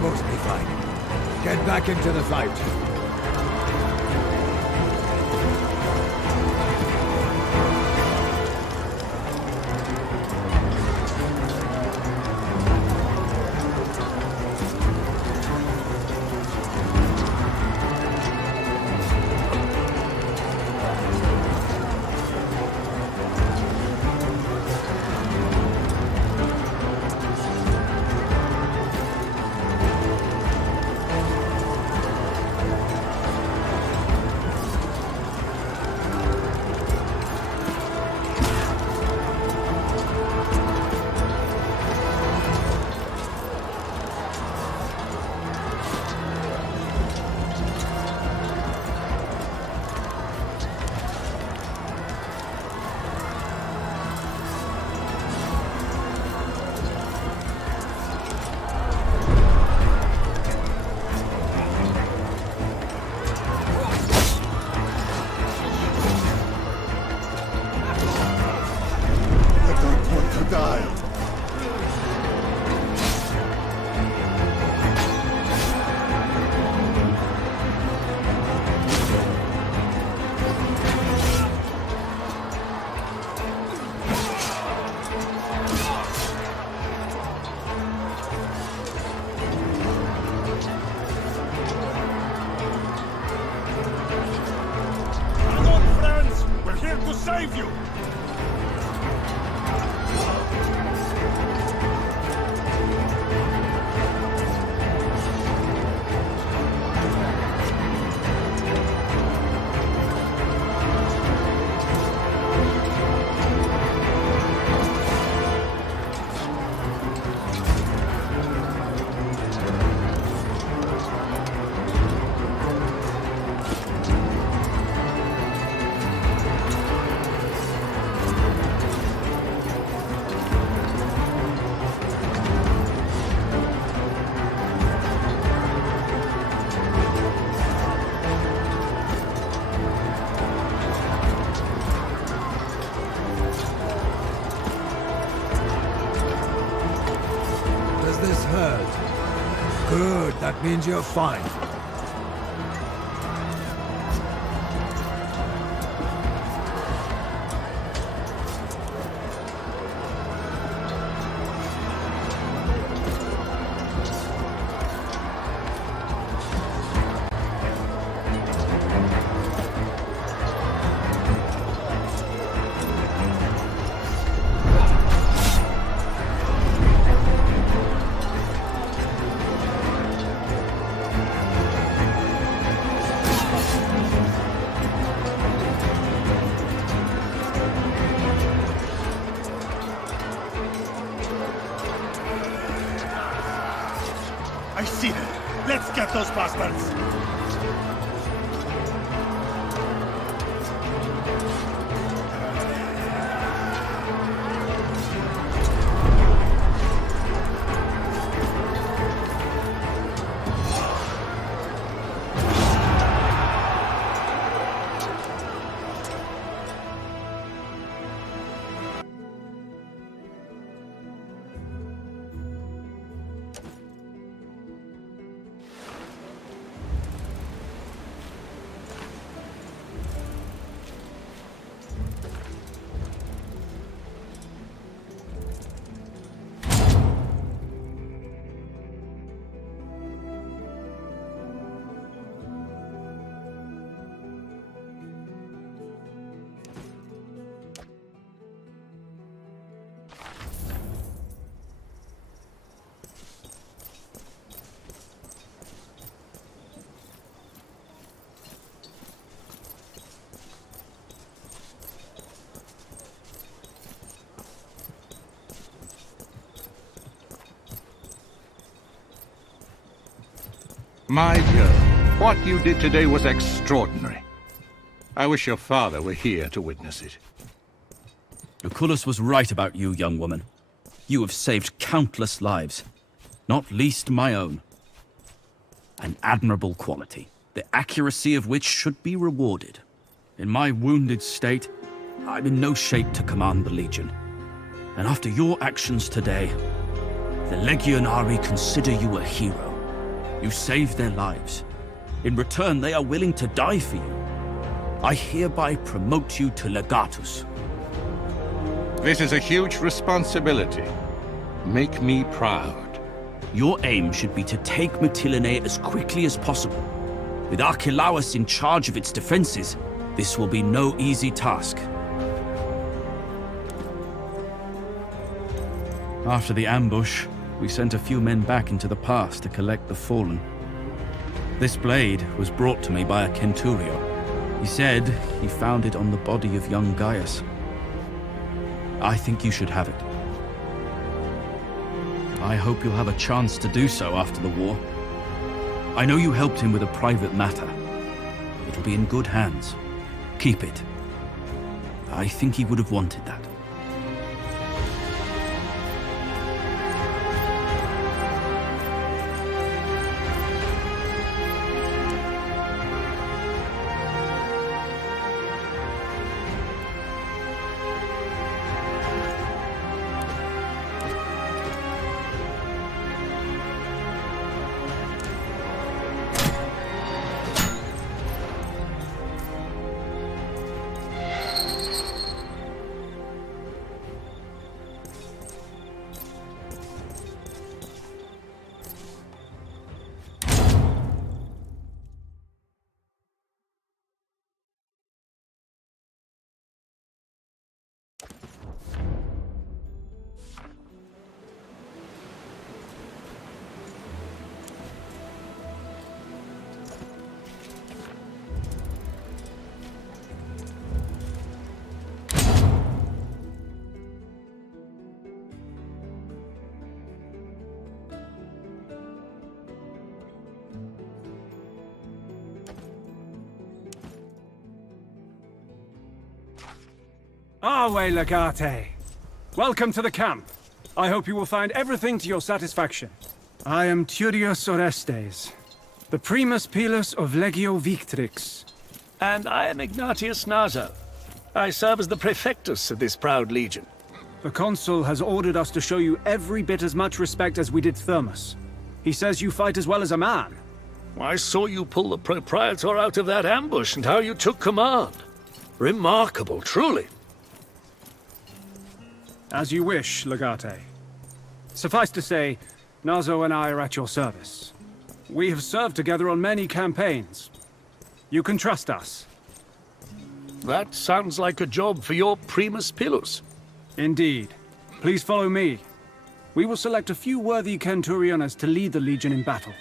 Mostly fine. Get back into the fight. save you! Does this hurt? Good, that means you're fine. I see them. Let's get those bastards! My girl, what you did today was extraordinary. I wish your father were here to witness it. Lucullus was right about you, young woman. You have saved countless lives, not least my own. An admirable quality, the accuracy of which should be rewarded. In my wounded state, I'm in no shape to command the Legion. And after your actions today, the Legionari consider you a hero. You saved their lives. In return, they are willing to die for you. I hereby promote you to Legatus. This is a huge responsibility. Make me proud. Your aim should be to take Mytilene as quickly as possible. With Archelaus in charge of its defenses, this will be no easy task. After the ambush, we sent a few men back into the pass to collect the fallen. This blade was brought to me by a Centurio. He said he found it on the body of young Gaius. I think you should have it. I hope you'll have a chance to do so after the war. I know you helped him with a private matter. It'll be in good hands. Keep it. I think he would have wanted that. Arwe Legate. Welcome to the camp. I hope you will find everything to your satisfaction. I am Turius Orestes, the Primus Pilus of Legio Victrix. And I am Ignatius Naso. I serve as the Prefectus of this proud legion. The Consul has ordered us to show you every bit as much respect as we did Thermus. He says you fight as well as a man. I saw you pull the Propraetor out of that ambush and how you took command. Remarkable, truly. As you wish, Legate. Suffice to say, Naso and I are at your service. We have served together on many campaigns. You can trust us. That sounds like a job for your Primus Pilus. Indeed. Please follow me. We will select a few worthy Centuriones to lead the Legion in battle.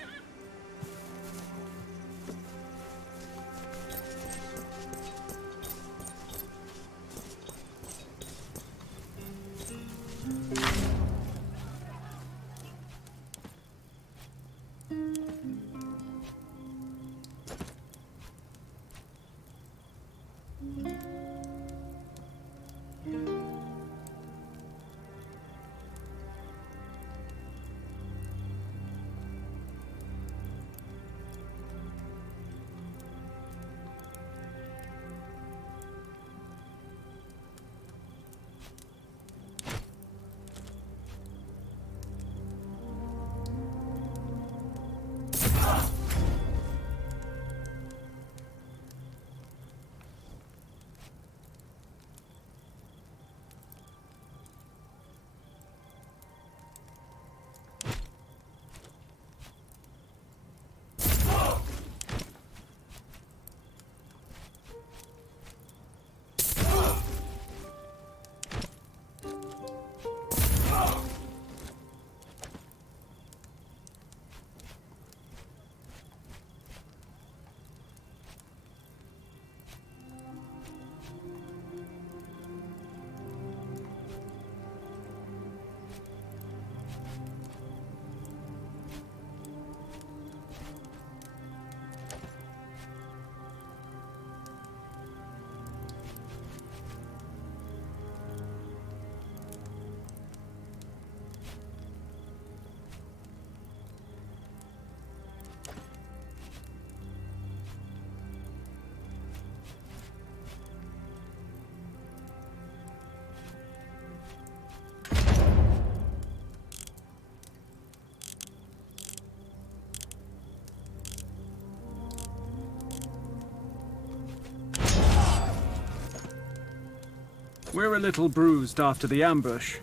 We're a little bruised after the ambush,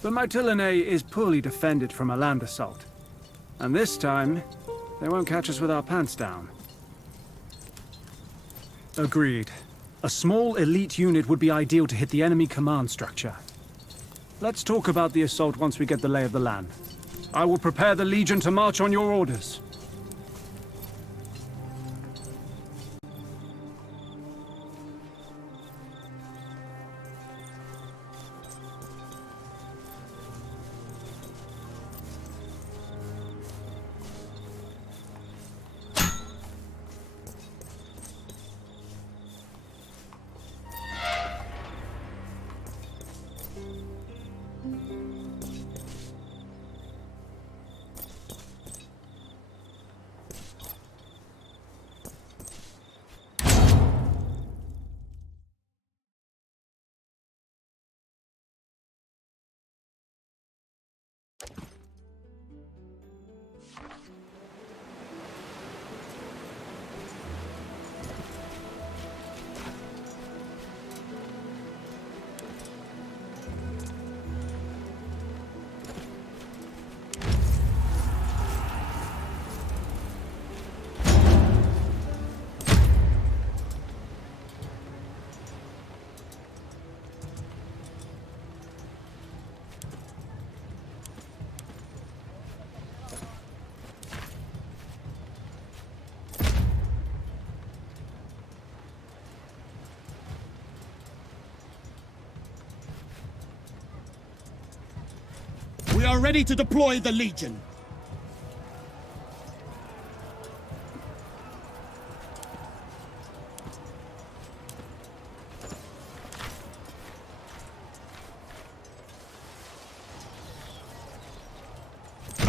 but Mytilene is poorly defended from a land assault. And this time, they won't catch us with our pants down. Agreed. A small elite unit would be ideal to hit the enemy command structure. Let's talk about the assault once we get the lay of the land. I will prepare the Legion to march on your orders. We are ready to deploy the Legion.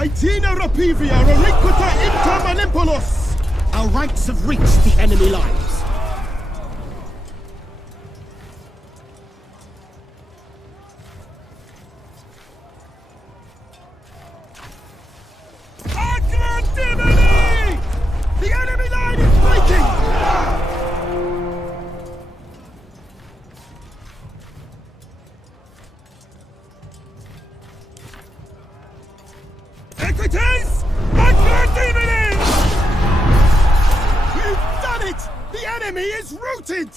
Haetina rapivia reliquita inter manimpolos! Our ranks have reached the enemy lines. Aggrandimini! The enemy line is breaking! Equites! Aggrandimini! We've done it! The enemy is routed!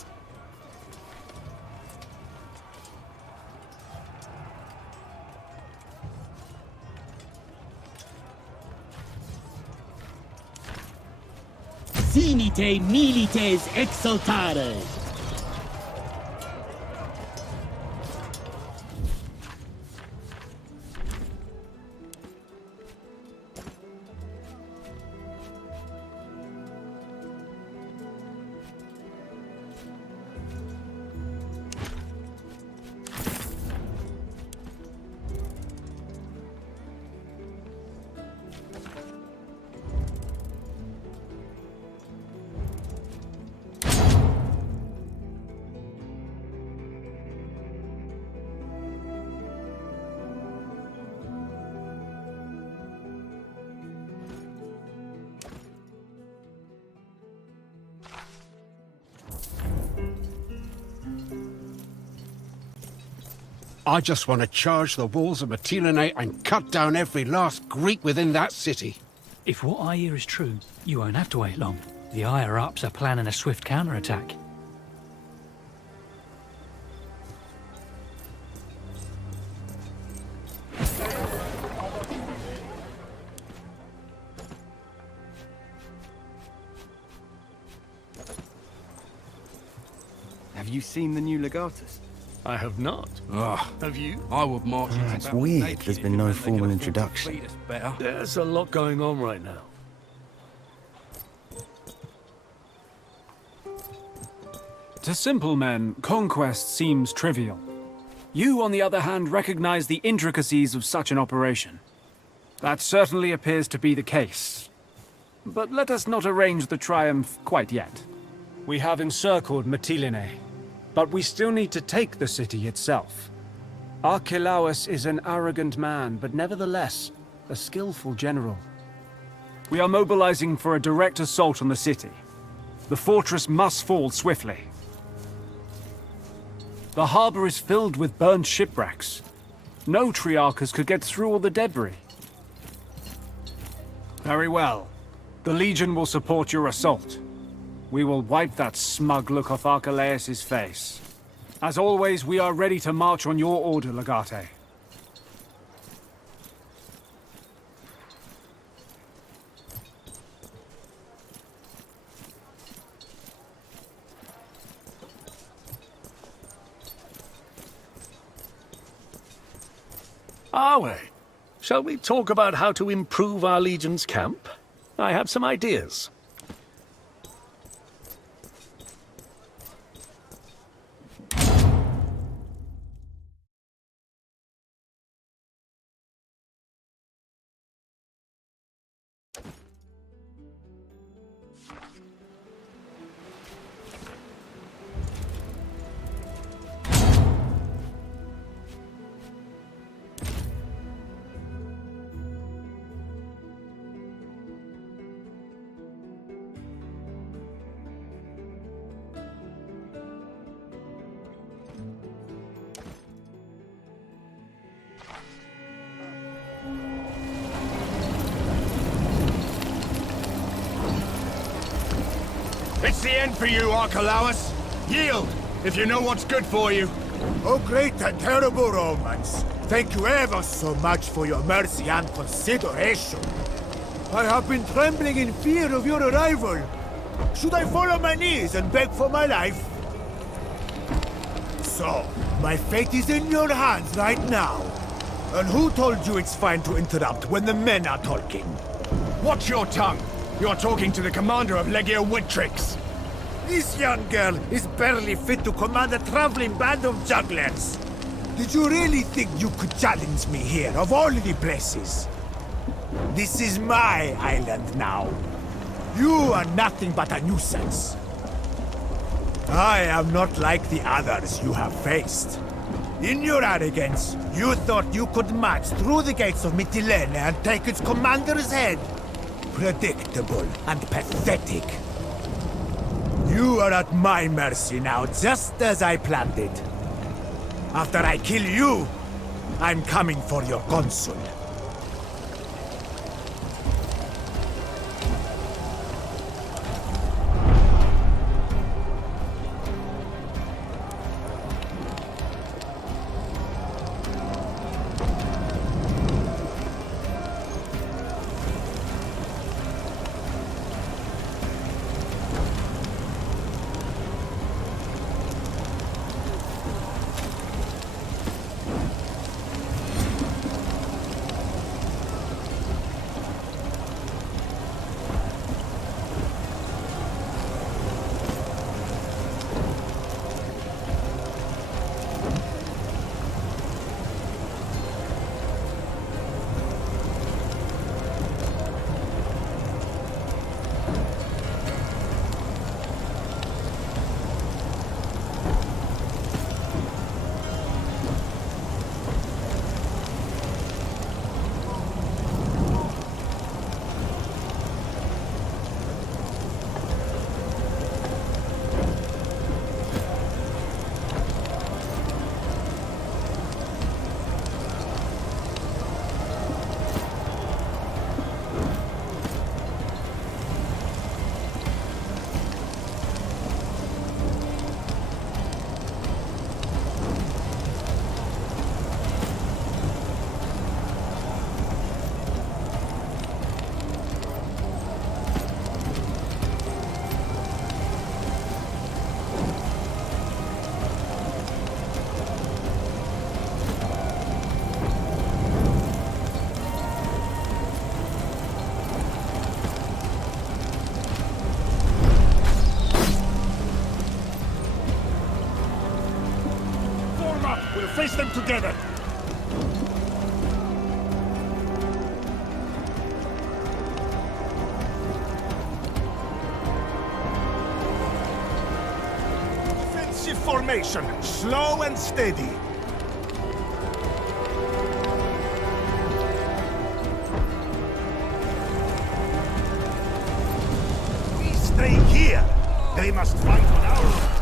Sinite milites exultare! I just want to charge the walls of Mytilene and cut down every last Greek within that city. If what I hear is true, you won't have to wait long. The higher-ups are planning a swift counterattack. Have you seen the new Legatus? I have not. Ugh. Have you? I would march. It's weird there's been no formal introduction. There's a lot going on right now. To simple men, conquest seems trivial. You, on the other hand, recognize the intricacies of such an operation. That certainly appears to be the case. But let us not arrange the triumph quite yet. We have encircled Mytilene, but we still need to take the city itself. Archelaus is an arrogant man, but nevertheless, a skillful general. We are mobilizing for a direct assault on the city. The fortress must fall swiftly. The harbor is filled with burned shipwrecks. No Triarchus could get through all the debris. Very well. The Legion will support your assault. We will wipe that smug look off Archelaus' face. As always, we are ready to march on your order, Legate. Are we? Shall we talk about how to improve our Legion's camp? I have some ideas. It's the end for you, Archelaus. Yield, if you know what's good for you. Oh, great and terrible Romans, thank you ever so much for your mercy and consideration. I have been trembling in fear of your arrival. Should I fall on my knees and beg for my life? So, my fate is in your hands right now. And who told you it's fine to interrupt when the men are talking? Watch your tongue. You're talking to the commander of Legio Victrix. This young girl is barely fit to command a traveling band of jugglers. Did you really think you could challenge me here, of all the places? This is my island now. You are nothing but a nuisance. I am not like the others you have faced. In your arrogance, you thought you could march through the gates of Mytilene and take its commander's head. Predictable and pathetic. You are at my mercy now, just as I planned it. After I kill you, I'm coming for your consul. We'll face them together. Defensive formation, slow and steady. We stay here. They must fight on our own.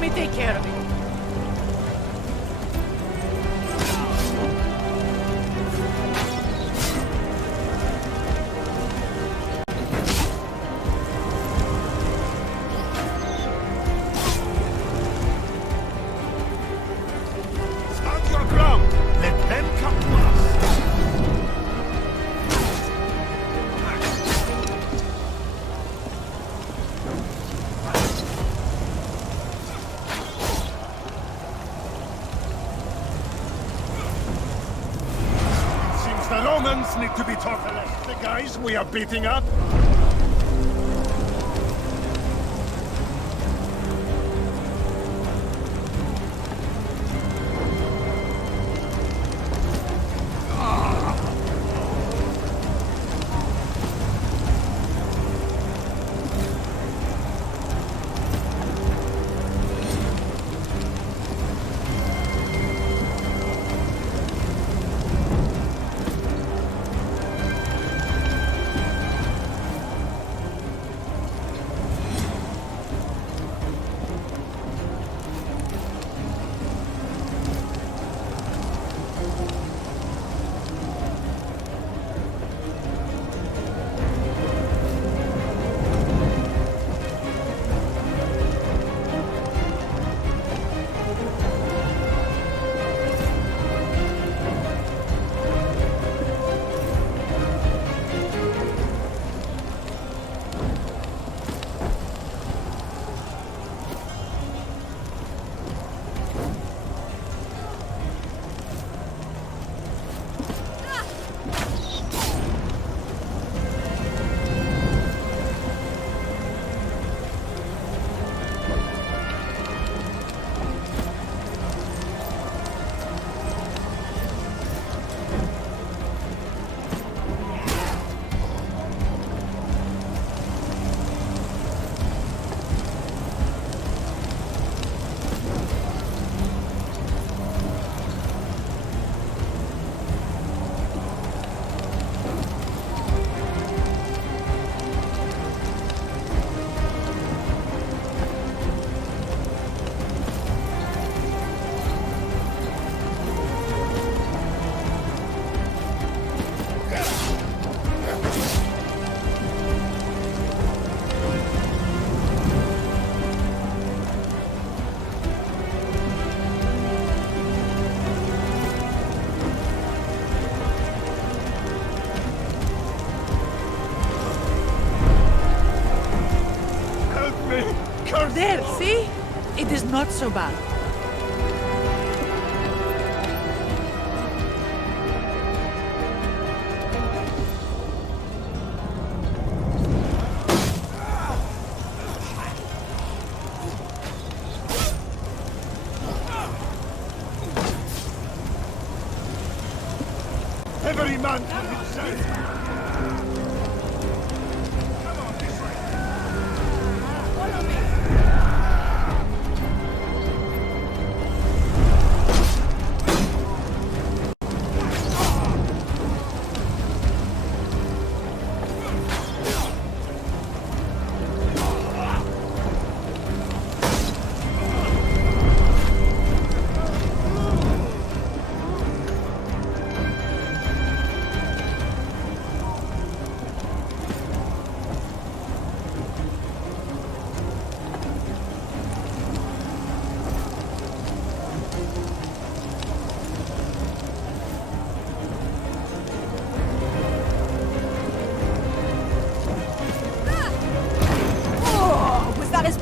Let me take care of it. Stand your ground. Let them come to us. Seems the Romans need to be taught a lesson. The guys we are beating up. There, see? It is not so bad. Every man for himself.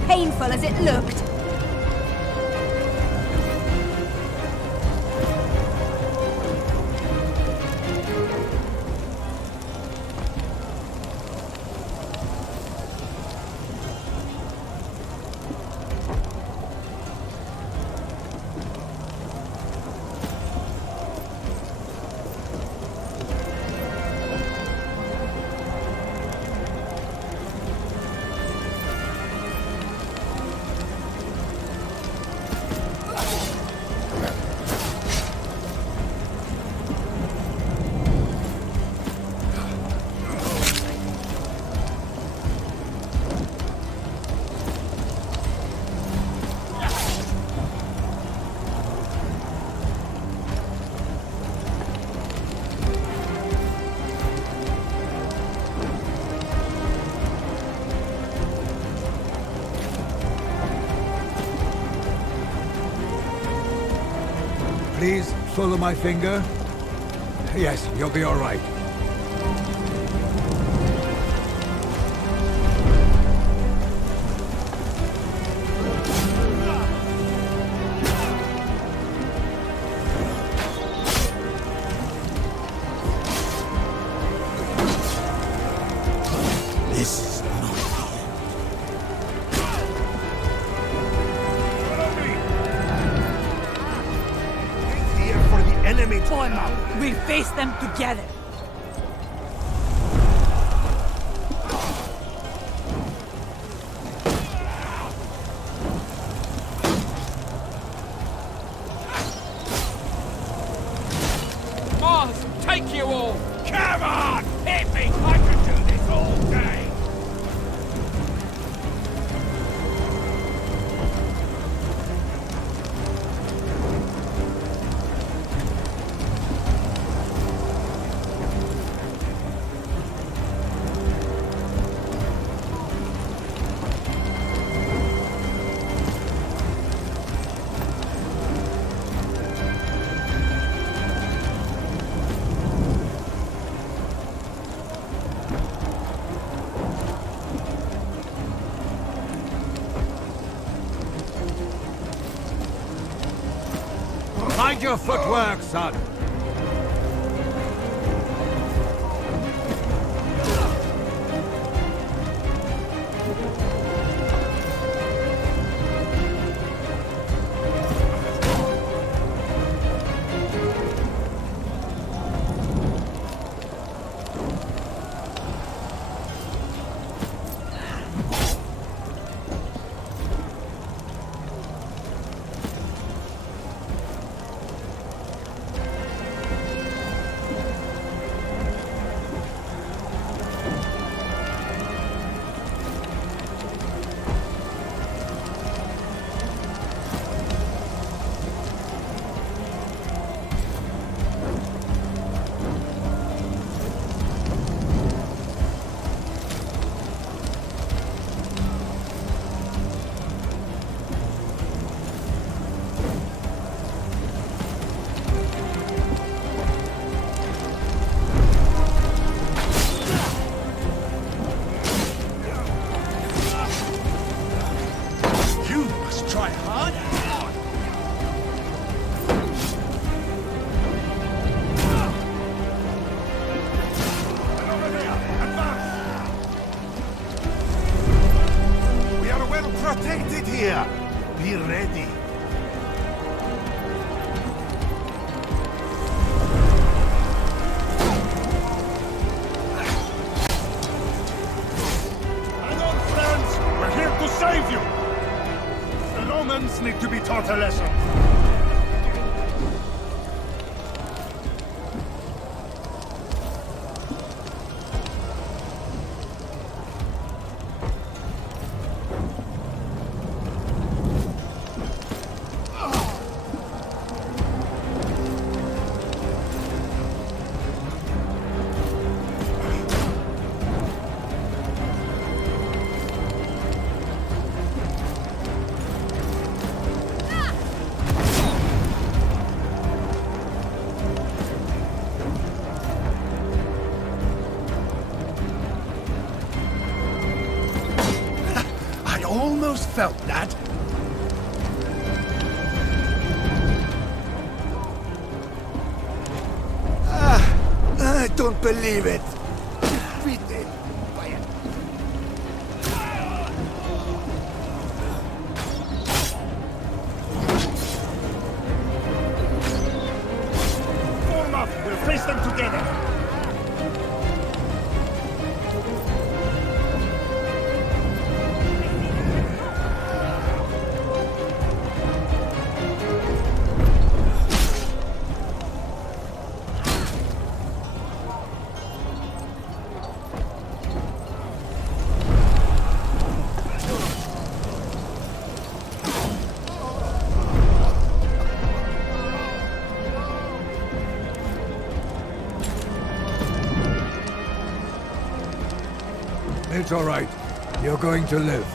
Painful as it looked. Please follow my finger. Yes, you'll be all right. This is not Here for the enemy. Form up. We'll face them together. Mars, take you all! Come on! Hit me! I can do this all day! Mind your footwork, son. protected here. Be ready. Hang on, friends. We're here to save you. The Romans need to be taught a lesson. Almost felt that. I don't believe it. We did. Form up. We'll face them together. It's all right. You're going to live.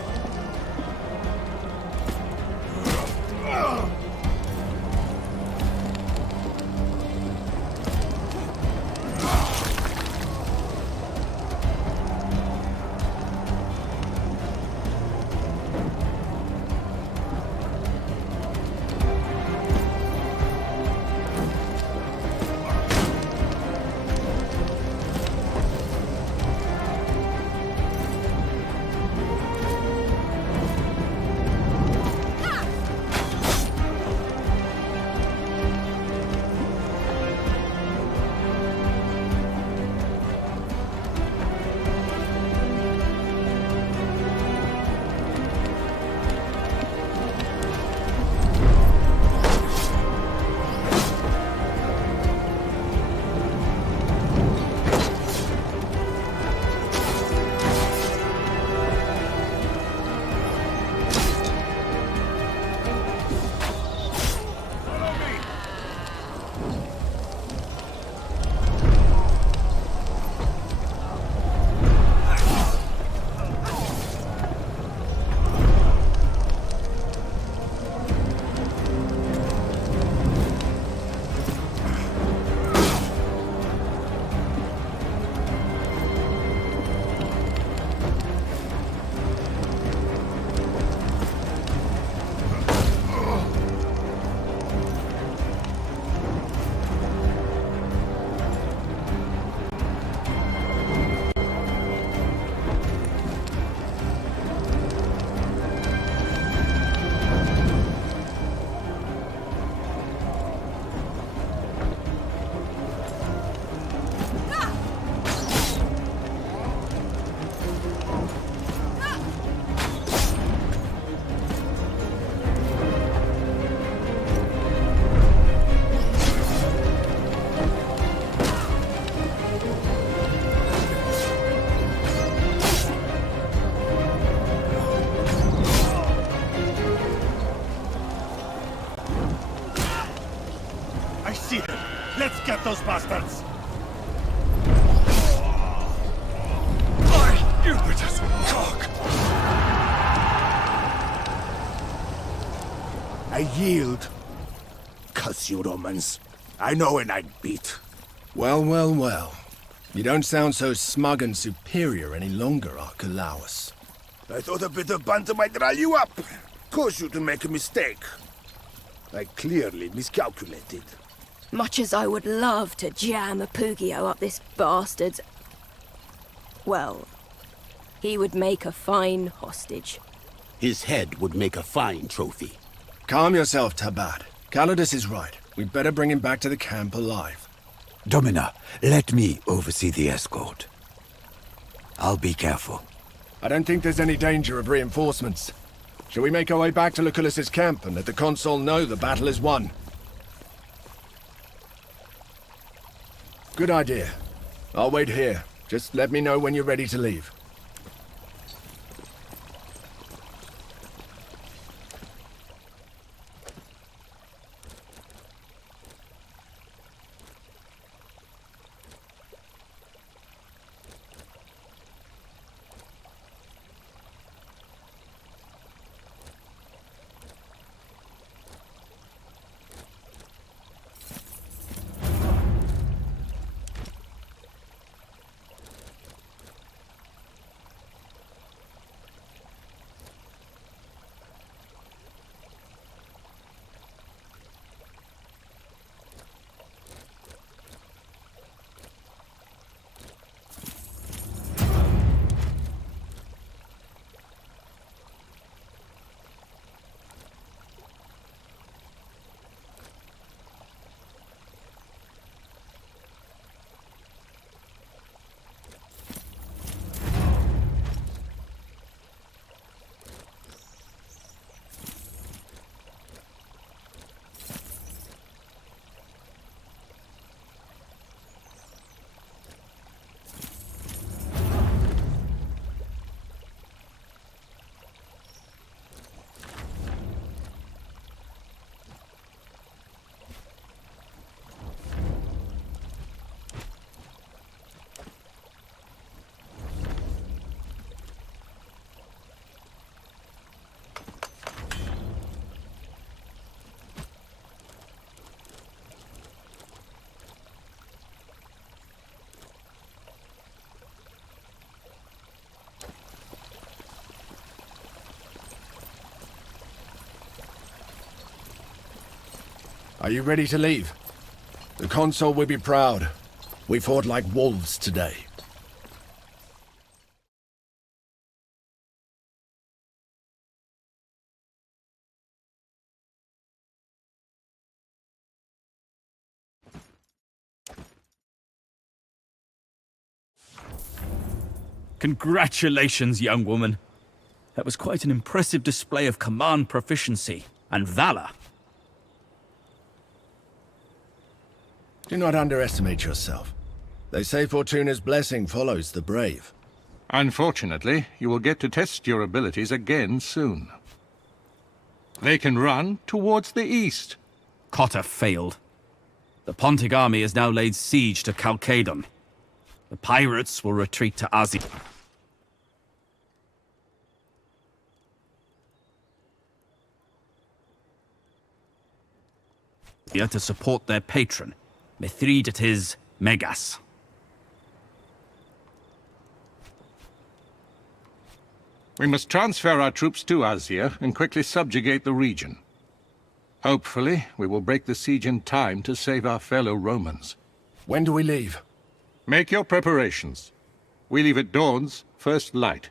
Get those bastards! Ubitus cock! I yield. Cuss you Romans. I know when I'm beat. Well, well, well. You don't sound so smug and superior any longer, Archelaus. I thought a bit of banter might rile you up. Cause you to make a mistake. I clearly miscalculated. Much as I would love to jam a Pugio up this bastard's... Well, he would make a fine hostage. His head would make a fine trophy. Calm yourself, Tabad. Calidus is right. We'd better bring him back to the camp alive. Domina, let me oversee the escort. I'll be careful. I don't think there's any danger of reinforcements. Shall we make our way back to Lucullus's camp and let the consul know the battle is won? Good idea. I'll wait here. Just let me know when you're ready to leave. Are you ready to leave? The consul will be proud. We fought like wolves today. Congratulations, young woman. That was quite an impressive display of command proficiency and valor. Do not underestimate yourself. They say Fortuna's blessing follows the brave. Unfortunately, you will get to test your abilities again soon. They can run towards the east. Cotta failed. The Pontic army has now laid siege to Chalcedon. The pirates will retreat to Asia. To support their patron, Mithridates Megas. We must transfer our troops to Asia and quickly subjugate the region. Hopefully, we will break the siege in time to save our fellow Romans. When do we leave? Make your preparations. We leave at dawn's first light.